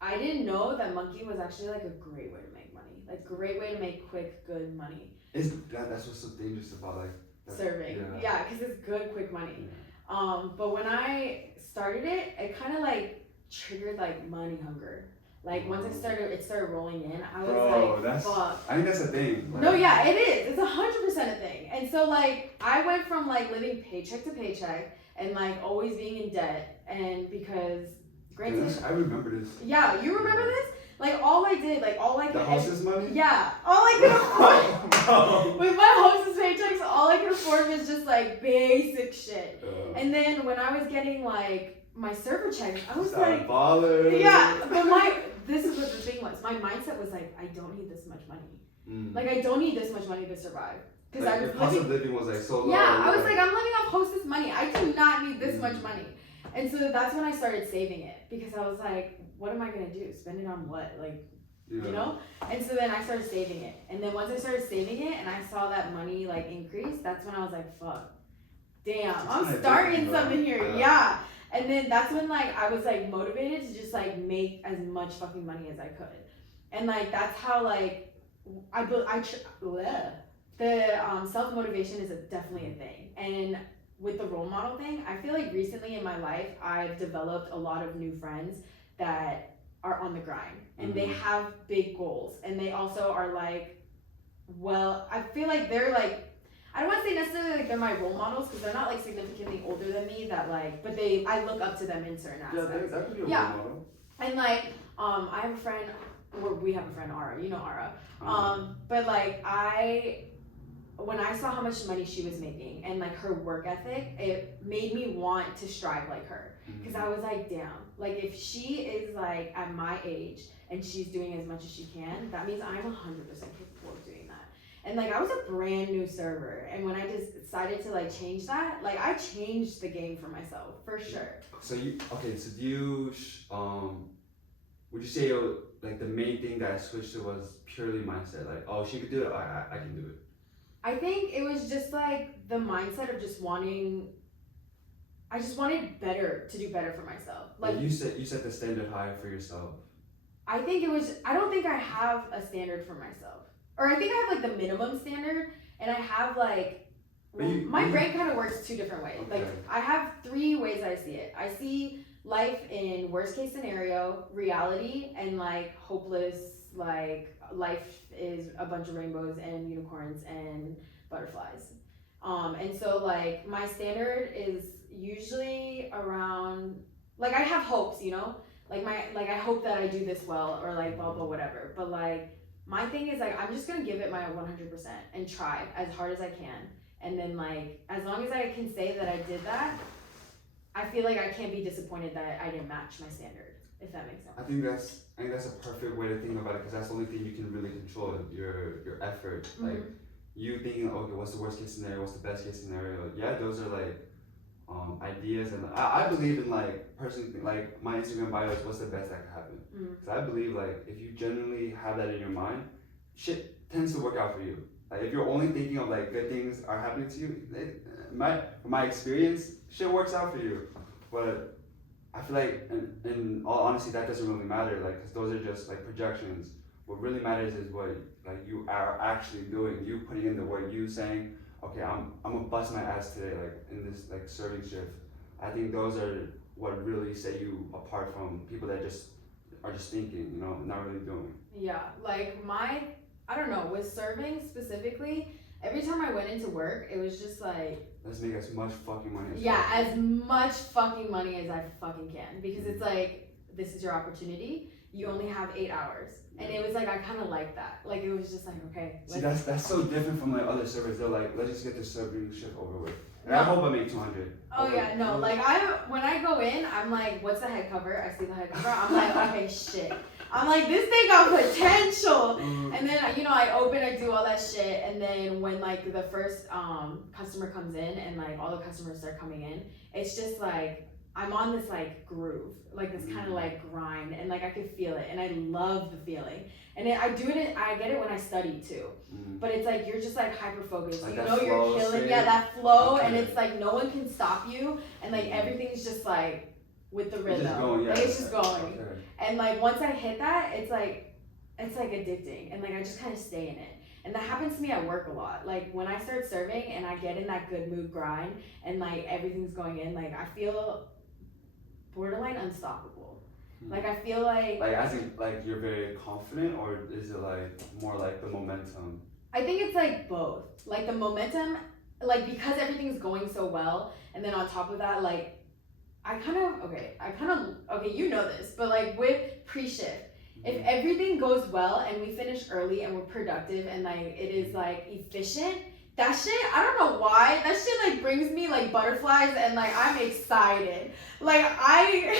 I didn't know that Monkey was actually like a great way to make money. Like great way to make quick, good money. That's what's so dangerous about like serving. Yeah, cause it's good, quick money. But when I started it, it kind of like triggered like money hunger. Like once it started rolling in. I was like, fuck. I think that's a thing. No, yeah, it is. It's 100% a thing. And so like I went from like living paycheck to paycheck and like always being in debt, and because granted, I remember this. Yeah, you remember this? Like all I did, like all I could. The hostess money? Yeah, all I could afford with my hostess paychecks, all I could afford was just like basic shit. And then when I was getting like my server checks, I was like, baller. Yeah, but this is what the thing was. My mindset was like, I don't need this much money. Like I don't need this much money to survive. Because like, I was your cost of living was like so low. Yeah, I was like, I'm living off hostess money. I do not need this much money. And so that's when I started saving it, because I was like, what am I gonna do? Spend it on what? Like, you know? And so then I started saving it. And then once I started saving it and I saw that money like increase, that's when I was like, fuck, damn, I'm starting something here. Yeah. And then that's when like I was like motivated to just like make as much fucking money as I could. And like that's how like the self-motivation is definitely a thing. And with the role model thing, I feel like recently in my life I've developed a lot of new friends that are on the grind, and they have big goals, and they also are like, well, I feel like they're like, I don't want to say necessarily like they're my role models, because they're not like significantly older than me, that like, but I look up to them in certain aspects. Yeah, that could be a role model. And like I have a friend, or we have a friend, Ara, you know Ara. But like when I saw how much money she was making and like her work ethic, it made me want to strive like her. Because I was like, damn, like if she is like at my age and she's doing as much as she can, that means I'm 100% capable of doing that. And like I was a brand new server, and when I just decided to like change that, like I changed the game for myself for sure. So do you would you say like the main thing that I switched to was purely mindset? Like, oh, she could do it, I can do it. I think it was just like the mindset of just wanting. I just wanted to do better for myself. Like you set the standard high for yourself. I think it was. I don't think I have a standard for myself, or I think I have like the minimum standard, and I have like. My brain kind of works two different ways. Okay. Like I have 3 ways I see it. I see life in worst case scenario, reality, and like hopeless. Like life is a bunch of rainbows and unicorns and butterflies. And so like my standard is usually around, like I have hopes, you know, like I hope that I do this well, or like blah blah whatever. But like my thing is like I'm just gonna give it my 100% and try as hard as I can. And then like as long as I can say that I did that, I feel like I can't be disappointed that I didn't match my standard, if that makes sense. I think that's a perfect way to think about it, because that's the only thing you can really control, your effort. Like you thinking, okay, what's the worst case scenario, what's the best case scenario? Yeah, those are like ideas, and I believe in like personally, like my Instagram bio is what's the best that could happen. Because I believe like if you genuinely have that in your mind, shit tends to work out for you. Like if you're only thinking of like good things are happening to you, from my experience, shit works out for you. But I feel like, in all honesty, that doesn't really matter. Like, cause those are just like projections. What really matters is what like you are actually doing. You putting in the work. You saying, okay, I'm gonna bust my ass today, like in this like serving shift. I think those are what really set you apart from people that just are just thinking, you know, not really doing. Yeah, like I don't know, with serving specifically, every time I went into work, it was just like, let's make as much fucking money as possible. As much fucking money as I fucking can. Because it's like, this is your opportunity. You only have 8 hours. And it was like, I kind of like that. Like, it was just like, okay. See, that's so different from like other servers. They're like, let's just get the serving shift over with. And no. I hope I make 200. Oh yeah, no. Like when I go in, I'm like, what's the head cover? I see the head cover. I'm like, okay, shit. I'm like, this thing got potential. And then, you know, I open, I do all that shit. And then when like the first customer comes in and like all the customers start coming in, it's just like, I'm on this like groove, like this kind of like grind, and like I could feel it, and I love the feeling. And I get it when I study too. But it's like you're just like hyper focused. Like you know you're killing, that flow, okay. And it's like no one can stop you, and like everything's just like with the rhythm. It's just going. Okay. And like once I hit that, it's like addicting, and like I just kind of stay in it. And that happens to me at work a lot. Like when I start serving and I get in that good mood grind and like everything's going in, like I feel borderline unstoppable. Like I feel like as in like you're very confident, or is it like more like the momentum? I think it's like both. Like the momentum, like because everything's going so well, and then on top of that, like okay, you know this, but like with pre-shift, if everything goes well and we finish early and we're productive and like it is like efficient, that shit, I don't know why, that shit like brings me like butterflies and like I'm excited. Like I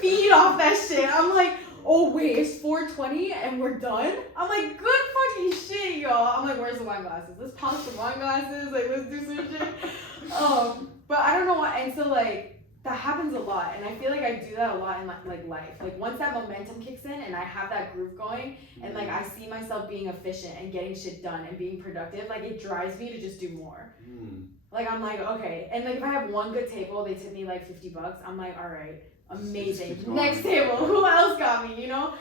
feed off that shit. I'm like, oh wait, it's 4:20 and we're done? I'm like, good fucking shit, y'all. I'm like, where's the wine glasses? Let's polish the wine glasses, like let's do some shit. But I don't know why, and so like that happens a lot, and I feel like I do that a lot in like life. Like once that momentum kicks in and I have that groove going, and like I see myself being efficient and getting shit done and being productive, like it drives me to just do more. Like I'm like, okay, and like if I have one good table, they tip me like $50. I'm like, all right, amazing. Next table, who else got me? You know.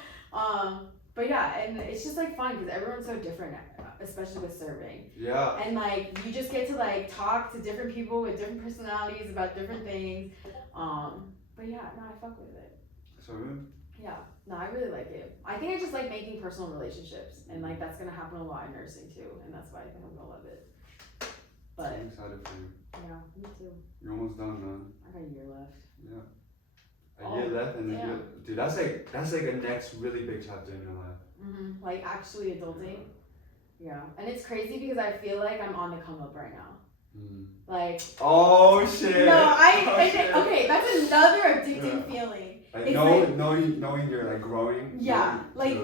But yeah, and it's just like fun because everyone's so different, especially with serving. Yeah. And like you just get to like talk to different people with different personalities about different things. But yeah, no, I fuck with it. Serving? Yeah, no, I really like it. I think I just like making personal relationships, and like that's gonna happen a lot in nursing too, and that's why I think I'm gonna love it. But I'm excited for you. Yeah, me too. You're almost done, man. I got a year left. Yeah. A year left, and then dude, that's like a next really big chapter in your life. Like actually adulting. Yeah, and it's crazy because I feel like I'm on the come up right now. Like. Oh shit. No, okay, that's another addicting feeling. Like knowing you're like growing. Yeah, like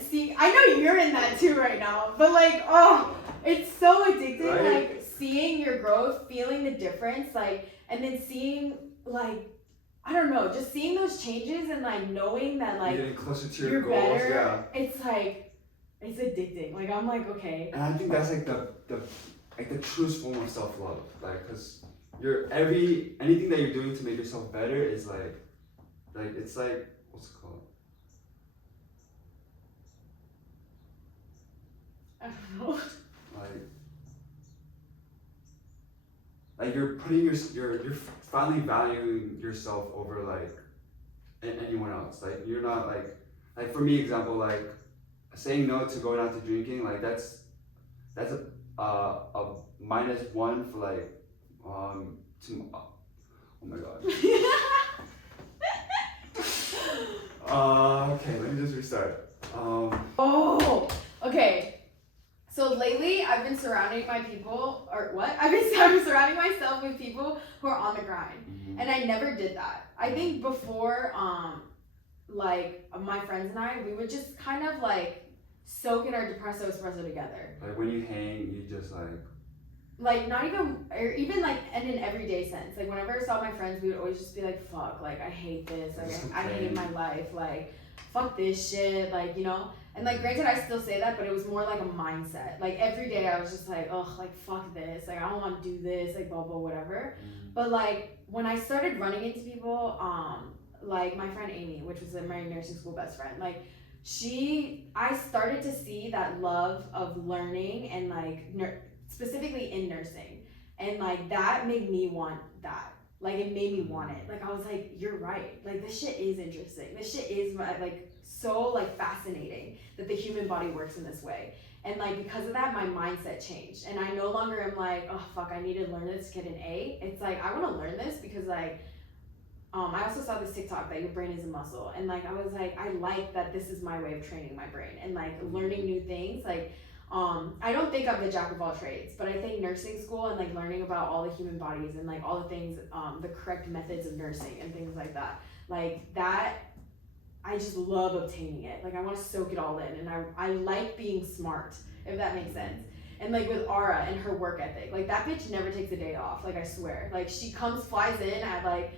see, I know you're in that too right now, but like, oh, it's so addicting. Right? Like seeing your growth, feeling the difference, like, and then seeing like. I don't know, just seeing those changes and like knowing that like you're getting closer to your you're goals, better, it's like it's addicting. Like I'm like, okay. And I think that's like the truest form of self-love. Like cause anything that you're doing to make yourself better is like it's like what's it called? I don't know. Like you're putting you're finally valuing yourself over like anyone else. Like you're not like for me, example, like saying no to going out to drinking, like that's a -1 for like oh my god. Okay, let me just restart. Okay. So lately, I've been surrounding surrounding myself with people who are on the grind, and I never did that. I think before, like my friends and I, we would just kind of like soak in our depresso espresso together. Like when you hang, you just like not even, or even like in an everyday sense. Like whenever I saw my friends, we would always just be like, "Fuck, like I hate this. Like I hate my life. Like fuck this shit. Like you know." And like granted I still say that, but it was more like a mindset. Like every day I was just like, ugh, like fuck this, like I don't want to do this, like blah blah whatever. But like when I started running into people, like my friend Amy, which was my nursing school best friend, like I started to see that love of learning and like specifically in nursing, and like that made me want that. Like it made me want it. Like I was like, you're right. Like this shit is interesting. This shit is like so like fascinating that the human body works in this way. And like because of that, my mindset changed. And I no longer am like, oh fuck, I need to learn this to get an A. It's like I want to learn this because like I also saw this TikTok that your brain is a muscle. And like I was like, I like that this is my way of training my brain and like learning new things. Like I don't think I'm the jack of all trades, but I think nursing school and like learning about all the human bodies and like all the things, the correct methods of nursing and things like that, like that, I just love obtaining it. Like I want to soak it all in, and I like being smart, if that makes sense. And like with Ara and her work ethic, like that bitch never takes a day off. Like I swear, like she flies in at like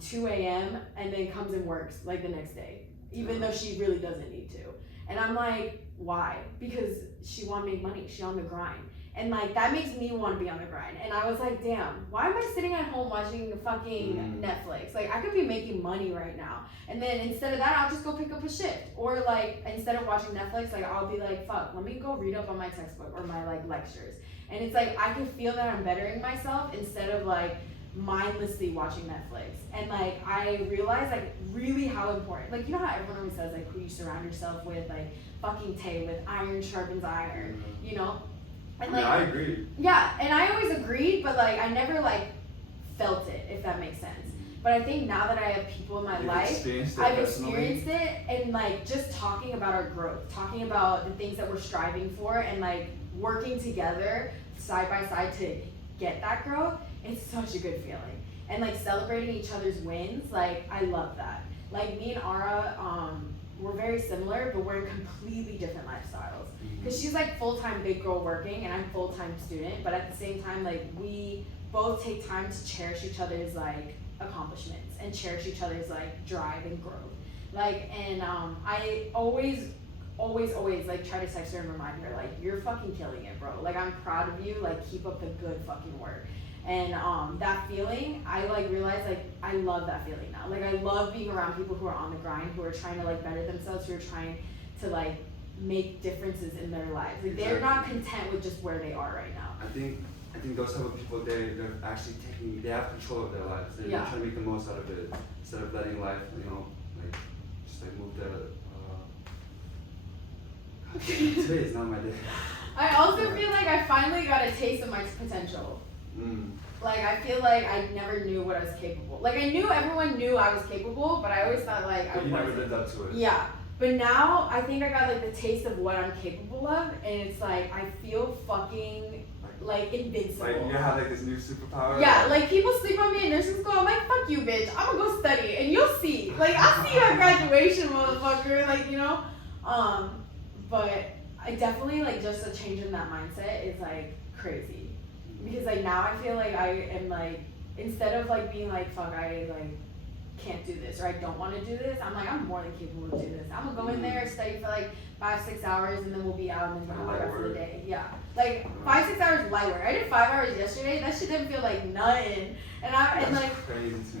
2 a.m. and then comes and works like the next day, even though she really doesn't need to. And I'm like, why? Because she want to make money. She on the grind. And like that makes me want to be on the grind. And I was like, damn, why am I sitting at home watching fucking Netflix? Like I could be making money right now. And then instead of that, I'll just go pick up a shift. Or like instead of watching Netflix, like I'll be like, fuck, let me go read up on my textbook or my like lectures. And it's like I can feel that I'm bettering myself instead of like mindlessly watching Netflix. And like I realized like really how important, like you know how everyone always says like who you surround yourself with, like fucking Tay with iron sharpens iron, you know? And like, I agree. Yeah, and I always agreed, but like I never like felt it, if that makes sense. But I think now that I have people in my life, I've experienced it, and like just talking about our growth, talking about the things that we're striving for, and like working together side by side to get that growth, it's such a good feeling. And like celebrating each other's wins, like I love that. Like me and Ara, we're very similar, but we're in completely different lifestyles. Because she's like full-time big girl working, and I'm full-time student, but at the same time, like we both take time to cherish each other's like accomplishments and cherish each other's like drive and growth. Like, and I always like try to text her and remind her like, you're fucking killing it, bro. Like I'm proud of you. Like keep up the good fucking work. And that feeling, I like realized like I love that feeling now. Like I love being around people who are on the grind, who are trying to like better themselves, who are trying to like make differences in their lives. Like they're not content with just where they are right now. I think those type of people, they're actually they have control of their lives. They're trying to make the most out of it instead of letting life, you know, like just like move today is not my day. I also feel like I finally got a taste of my potential. Like I feel like I never knew what I was capable. Like I knew everyone knew I was capable, but I always thought like but you never lived up to it. Yeah. But now I think I got like the taste of what I'm capable of, and it's like I feel fucking like invincible. Like you have like this new superpower. Yeah, like people sleep on me in nursing school. I'm like, fuck you, bitch. I'm gonna go study, and you'll see. Like I'll see you at graduation, motherfucker. Like you know, but I definitely like just a change in that mindset is like crazy, because like now I feel like I am like instead of like being like fuck I like can't do this or I don't want to do this, I'm like I'm more than capable to do this. I'm gonna go in there, study for like 5-6 hours, and then we'll be out and then the rest of the day. Yeah, like 5-6 hours light work. I did 5 hours yesterday. That shit didn't feel like nothing. And like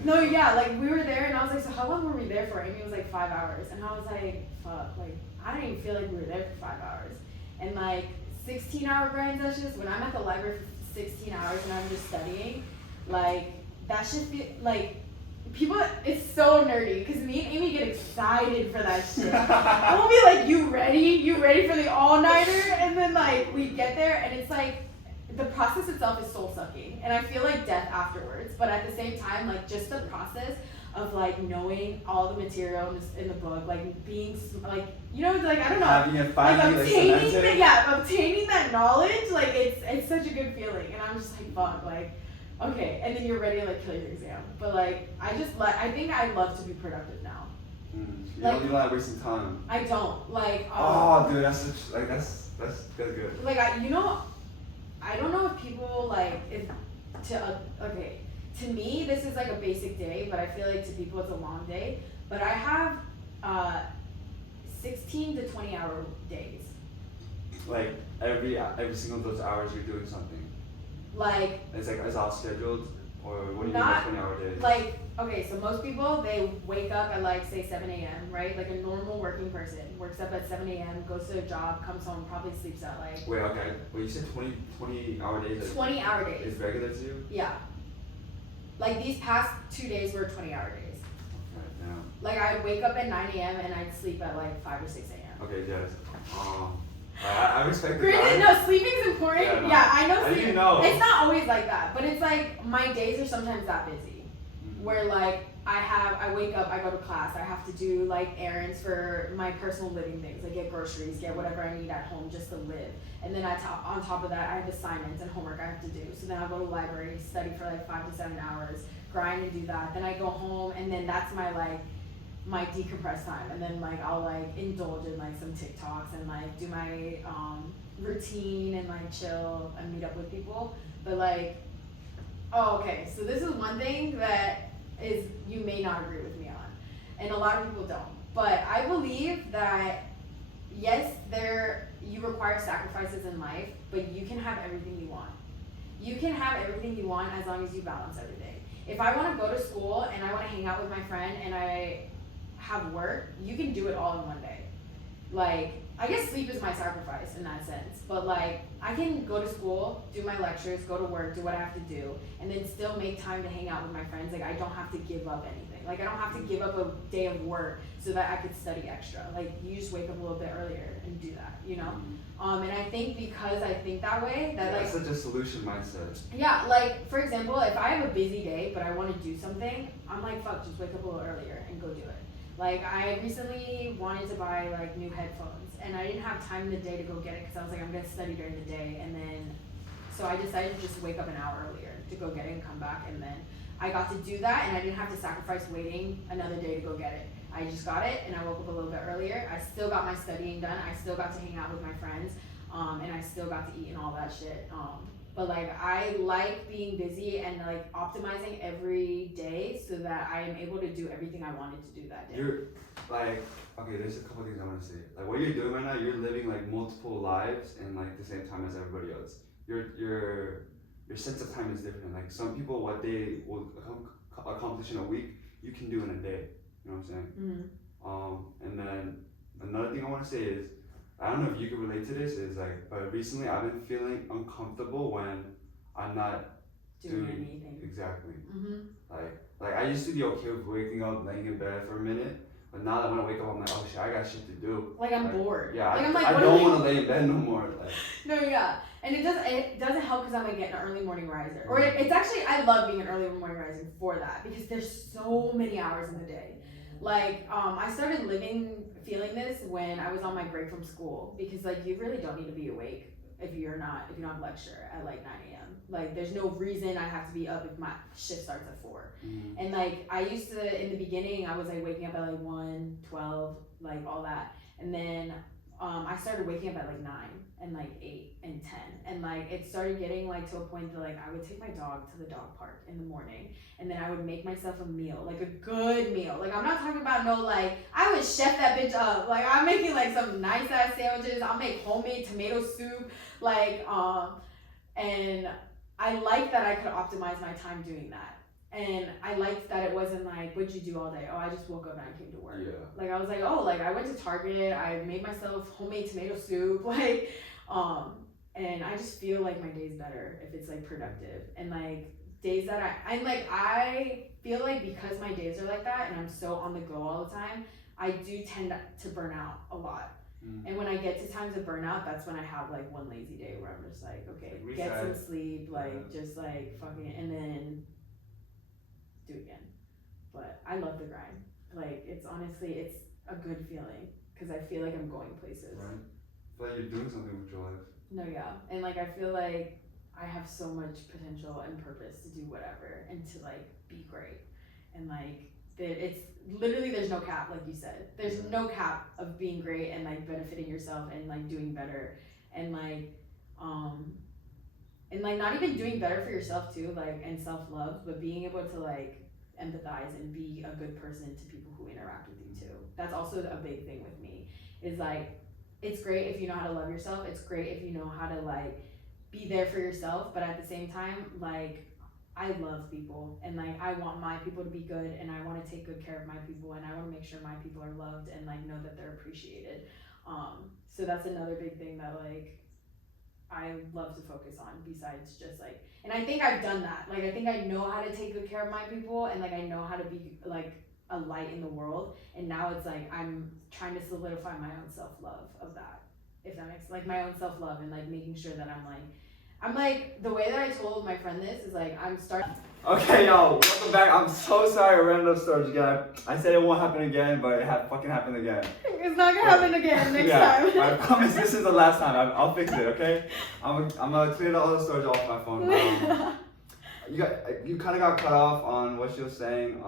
no, yeah, like we were there and I was like, so how long were we there for? Amy was like 5 hours, and I was like, fuck, like I didn't even feel like we were there for 5 hours. And like 16-hour grind sessions, when I'm at the library for 16 hours and I'm just studying, like that should feel like. People, it's so nerdy because me and Amy get excited for that shit. And we'll be like, you ready? You ready for the all-nighter? And then like we get there and it's like the process itself is soul-sucking, and I feel like death afterwards. But at the same time, like just the process of like knowing all the material in the book, like being like, you know, like I don't know, having it finally like obtaining that knowledge, like it's such a good feeling. And I'm just like, fuck, like. Okay, and then you're ready to like kill your exam. But like, I think I love to be productive now. You don't do that wasting time. I don't like. Oh, dude, that's such like that's good. Like I don't know if people like okay. To me, this is like a basic day, but I feel like to people it's a long day. But I have 16 to 20 hour days. Like every single of those hours you're doing something. Like it's all scheduled, or what do you mean by 20-hour days? Like okay, so most people they wake up at like say 7 a.m. right? Like a normal working person works up at 7 a.m. goes to a job, comes home, probably sleeps at like. Wait, okay. Wait, you said 20-hour days. Like, 20-hour days. Is regular to you? Yeah. Like these past 2 days were 20-hour days. Right now. Like I'd wake up at 9 a.m. and I'd sleep at like 5 or 6 a.m. Okay, yes. I respect Granted, no, sleeping's important. Yeah, I know sleeping. Know. It's not always like that, but it's like my days are sometimes that busy. Where like I wake up, I go to class, I have to do like errands for my personal living things, like get groceries, get whatever I need at home just to live. And then on top of that, I have assignments and homework I have to do. So then I'll go to the library, study for like 5 to 7 hours, grind and do that. Then I go home, and then that's my decompress time, and then like I'll like indulge in like some TikToks and like do my routine and like chill and meet up with people. But like, oh okay, so this is one thing that is you may not agree with me on, and a lot of people don't. But I believe that yes, you require sacrifices in life, but you can have everything you want. You can have everything you want as long as you balance everything. If I want to go to school and I want to hang out with my friend and I have work, you can do it all in one day. Like, I guess sleep is my sacrifice in that sense, but like, I can go to school, do my lectures, go to work, do what I have to do, and then still make time to hang out with my friends. Like, I don't have to give up anything. Like, I don't have to give up a day of work so that I could study extra. Like, you just wake up a little bit earlier and do that, you know? And I think because I think that way, that like, that's such a solution mindset. yeah, like, for example, if I have a busy day, but I want to do something, I'm like, fuck, just wake up a little earlier and go do it. Like, I recently wanted to buy, like, new headphones, and I didn't have time in the day to go get it, because I was like, I'm going to study during the day, and then, so I decided to just wake up an hour earlier to go get it and come back, and then I got to do that, and I didn't have to sacrifice waiting another day to go get it. I just got it, and I woke up a little bit earlier. I still got my studying done. I still got to hang out with my friends, and I still got to eat and all that shit. But like, I like being busy and like optimizing every day so that I am able to do everything I wanted to do that day. You're like, okay, there's a couple things I want to say. Like, what you're doing right now, you're living like multiple lives in like the same time as everybody else. Your sense of time is different. Like, some people, what they will accomplish in a week, you can do in a day. You know what I'm saying? And then another thing I want to say is, I don't know if you can relate to this, is like, but recently I've been feeling uncomfortable when I'm not doing anything. Exactly. Like I used to be okay with waking up, laying in bed for a minute, but now that when I wake up, I'm like, oh shit, I got shit to do. Like, I'm bored. Yeah, like, I'm like, I don't want to lay in bed no more. Like. No, yeah, and it doesn't help because I'm like an early morning riser, or it's actually, I love being an early morning riser for that, because there's so many hours in the day. Like, I started feeling this when I was on my break from school, because like, you really don't need to be awake if you don't have lecture at like 9 a.m. Like, there's no reason I have to be up if my shift starts at 4. And like, I used to, in the beginning, I was like waking up at like 1, 12, like all that, and then I started waking up at like 9 and like 8 and 10, and like, it started getting like to a point that like, I would take my dog to the dog park in the morning, and then I would make myself a meal, like a good meal. Like, I'm not talking about no, like, I would chef that bitch up. Like, I'm making like some nice ass sandwiches. I'll make homemade tomato soup, like, and I liked that I could optimize my time doing that. And I liked that it wasn't like, what'd you do all day? Oh, I just woke up and I came to work. Yeah. Like, I was like, oh, like, I went to Target, I made myself homemade tomato soup, like, and I just feel like my day's better if it's like productive. And like, days that I feel like, because my days are like that and I'm so on the go all the time, I do tend to burn out a lot. And when I get to times of burnout, that's when I have like one lazy day where I'm just like, okay, get some sleep, like, just like fucking, and then do it again. But I love the grind. Like, it's honestly, it's a good feeling, because I feel like I'm going places. Right. I feel like you're doing something with your life. No, yeah. And like, I feel like I have so much potential and purpose to do whatever and to like be great. And like, it's literally, there's no cap, like you said. There's no cap of being great and like benefiting yourself and like doing better, and like not even doing better for yourself too, like, and self-love, but being able to like empathize and be a good person to people who interact with you too. That's also a big thing with me, is like, it's great if you know how to love yourself. It's great if you know how to like be there for yourself, but at the same time, like, I love people, and like, I want my people to be good, and I want to take good care of my people, and I want to make sure my people are loved and like know that they're appreciated. So that's another big thing that like I love to focus on, besides just like, and I think I've done that. Like, I think I know how to take good care of my people, and like, I know how to be like a light in the world, and now it's like, I'm trying to solidify my own self-love of that, if that makes, like, my own self-love, and like making sure that I'm like, the way that I told my friend this is like, I'm starting. Okay, y'all, welcome back. I'm so sorry I ran up storage again. I said it won't happen again, but it fucking happened again. It's not gonna happen again next time. I promise this is the last time. I'll fix it, okay? I'm gonna clear all the storage off my phone. You kind of got cut off on what she was saying.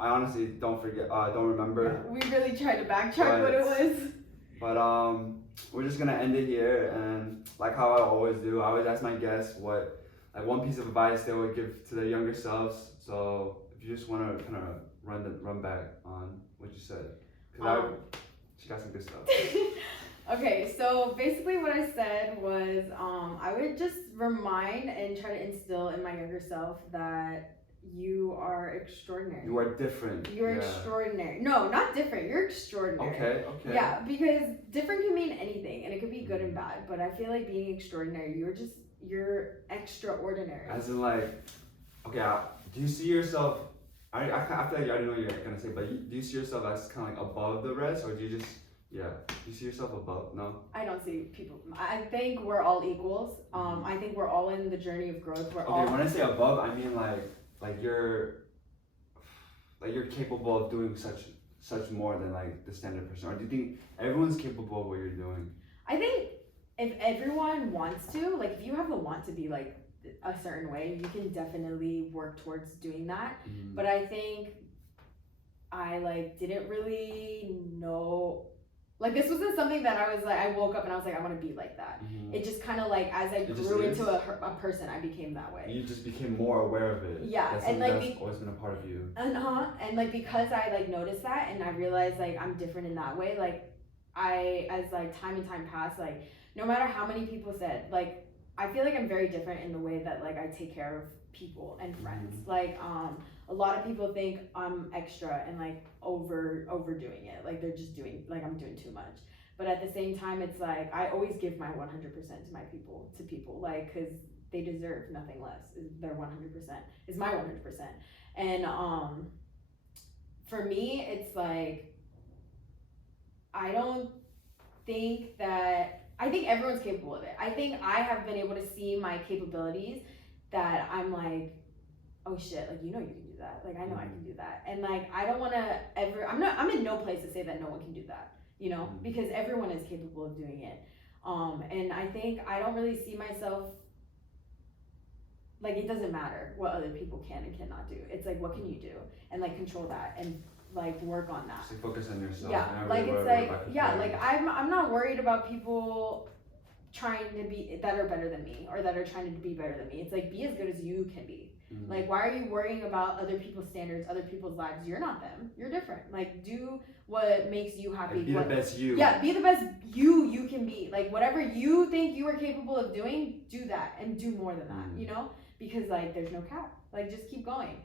I honestly don't remember. We really tried to backtrack what it was. But we're just gonna end it here, and like how I always do, I always ask my guests what like one piece of advice they would give to their younger selves. So if you just wanna kind of run back on what you said, because she got some good stuff. Okay, so basically what I said was I would just remind and try to instill in my younger self that you are extraordinary. You are different. You're extraordinary. No, not different. You're extraordinary. Okay. Yeah, because different can mean anything and it could be good and bad, but I feel like being extraordinary, you're extraordinary. As in like, okay, do you see yourself, I feel like I already know what you're gonna say, but do you see yourself as kind of like above the rest, or do you just, do you see yourself above? No? I don't see people. I think we're all equals. I think we're all in the journey of growth. We're all. When I say above, I mean like you're capable of doing such more than like the standard person, or do you think everyone's capable of what you're doing? I think if everyone wants to, like if you have the want to be like a certain way, you can definitely work towards doing that. But I think I like didn't really know. Like this wasn't something that I was like, I woke up and I was like, I want to be like that. It just kind of like, as I grew into a person, I became that way. You just became more aware of it. Yeah. That's always been a part of you. And like, because I like noticed that and I realized like I'm different in that way, like as like time and time passed, like no matter how many people said, like, I feel like I'm very different in the way that like I take care of people and friends. Like, a lot of people think I'm extra and like overdoing it. Like they're just doing, like I'm doing too much. But at the same time, it's like, I always give my 100% to people, like, cause they deserve nothing less. Their 100% is my 100%. And, for me, it's like, I think everyone's capable of it. I think I have been able to see my capabilities that I'm like, oh shit, like, you can do that. Like, I know I can do that. And like, I don't want to ever, I'm in no place to say that no one can do that, because everyone is capable of doing it. And I think I don't really see myself, like, it doesn't matter what other people can and cannot do. It's like, what can you do? And like, control that and like work on that. So focus on yourself. Yeah, like it's like, like I'm not worried about people trying to be that are better than me or that are trying to be better than me. It's like, be as good as you can be. Like, why are you worrying about other people's standards, other people's lives? You're not them. You're different. Like, do what makes you happy. Like, be the best you. Yeah, be the best you can be. Like, whatever you think you are capable of doing, do that and do more than that, because like there's no cap. Like, just keep going.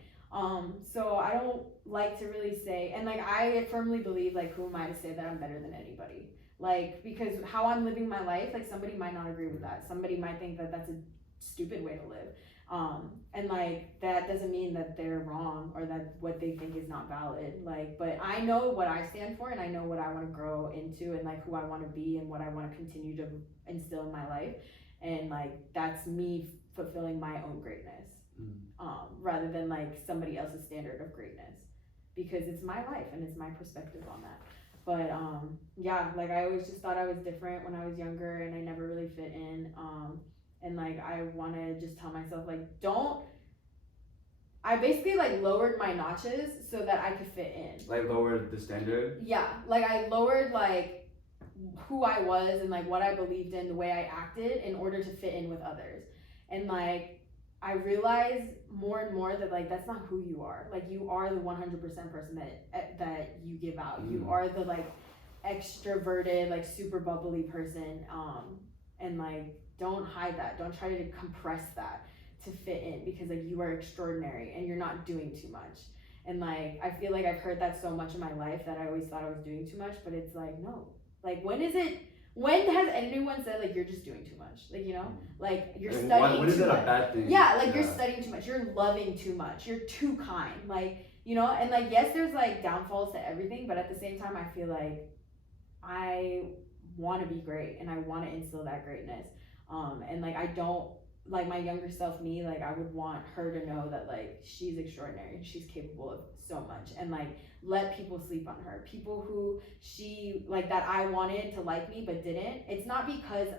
So I don't like to really say, and like I firmly believe, like, who am I to say that I'm better than anybody? Like, because how I'm living my life, like somebody might not agree with that. Somebody might think that that's a stupid way to live. And like that doesn't mean that they're wrong or that what they think is not valid. Like, but I know what I stand for and I know what I want to grow into and like who I want to be and what I want to continue to instill in my life. And like that's me fulfilling my own greatness. Rather than like somebody else's standard of greatness, because it's my life and it's my perspective on that. But yeah, like I always just thought I was different when I was younger and I never really fit in. And like I want to just tell myself, like, I basically like lowered my notches so that I could fit in. Like lowered the standard? Yeah, like I lowered like who I was and like what I believed in, the way I acted in order to fit in with others. And like I realized more and more that like that's not who you are. Like you are the 100% person that you give out. You are the like extroverted, like super bubbly person. And like don't hide that. Don't try to compress that to fit in, because like you are extraordinary and you're not doing too much. And like I feel like I've heard that so much in my life that I always thought I was doing too much, but it's like, no. Like when has anyone said like you're just doing too much? Like, like you're studying too much. When is it a bad thing? Yeah, like you're studying too much. You're loving too much. You're too kind. Like, and like yes, there's like downfalls to everything, but at the same time I feel like I want to be great and I want to instill that greatness. And like I don't, like my younger self me, like I would want her to know that like she's extraordinary and she's capable of so much, and like let people sleep on her. People who she like that I wanted to like me but didn't. It's not because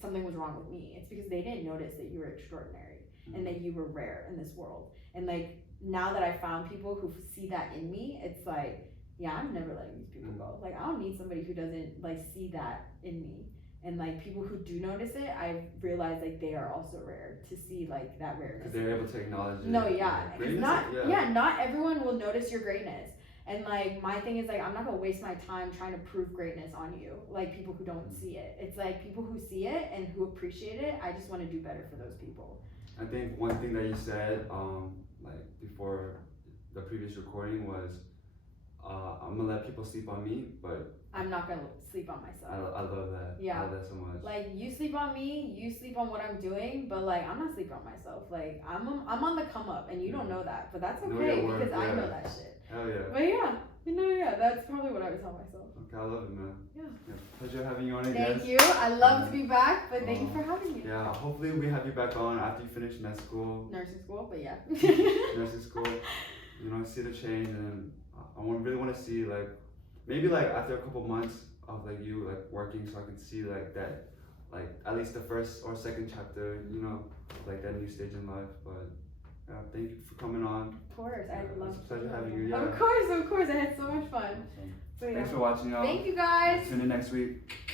something was wrong with me. It's because they didn't notice that you were extraordinary and that you were rare in this world. And like now that I found people who see that in me, it's like, yeah, I'm never letting these people go. Like I don't need somebody who doesn't like see that in me. And like people who do notice it, I've realized like they are also rare to see like that rareness. Because they're able to acknowledge it. No, yeah. Not everyone will notice your greatness. And like my thing is like I'm not gonna waste my time trying to prove greatness on you, like people who don't see it. It's like people who see it and who appreciate it, I just want to do better for those people. I think one thing that you said like before the previous recording was I'm gonna let people sleep on me, but I'm not gonna sleep on myself. I love that. Yeah. I love that so much. Like you sleep on me, you sleep on what I'm doing, but like I'm not sleeping on myself. Like I'm on the come up, and you don't know that, but that's okay because I know that shit. Hell yeah. But yeah, that's probably what I would tell myself. Okay, I love it, man. Yeah. Pleasure having you on again. Thank you. I love to be back, but thank you for having me. Yeah, hopefully we have you back on after you finish med school. Nursing school, but yeah. Nursing school. You know, see the change, and I really want to see like maybe like after a couple months of like you like working, so I can see like that, like at least the first or second chapter, you know, like that new stage in life. But yeah, thank you for coming on. Of course, I love. It's a pleasure having you. Yeah. Of course, I had so much fun. Awesome. So, yeah. Thanks for watching, y'all. Thank you guys. Tune in next week.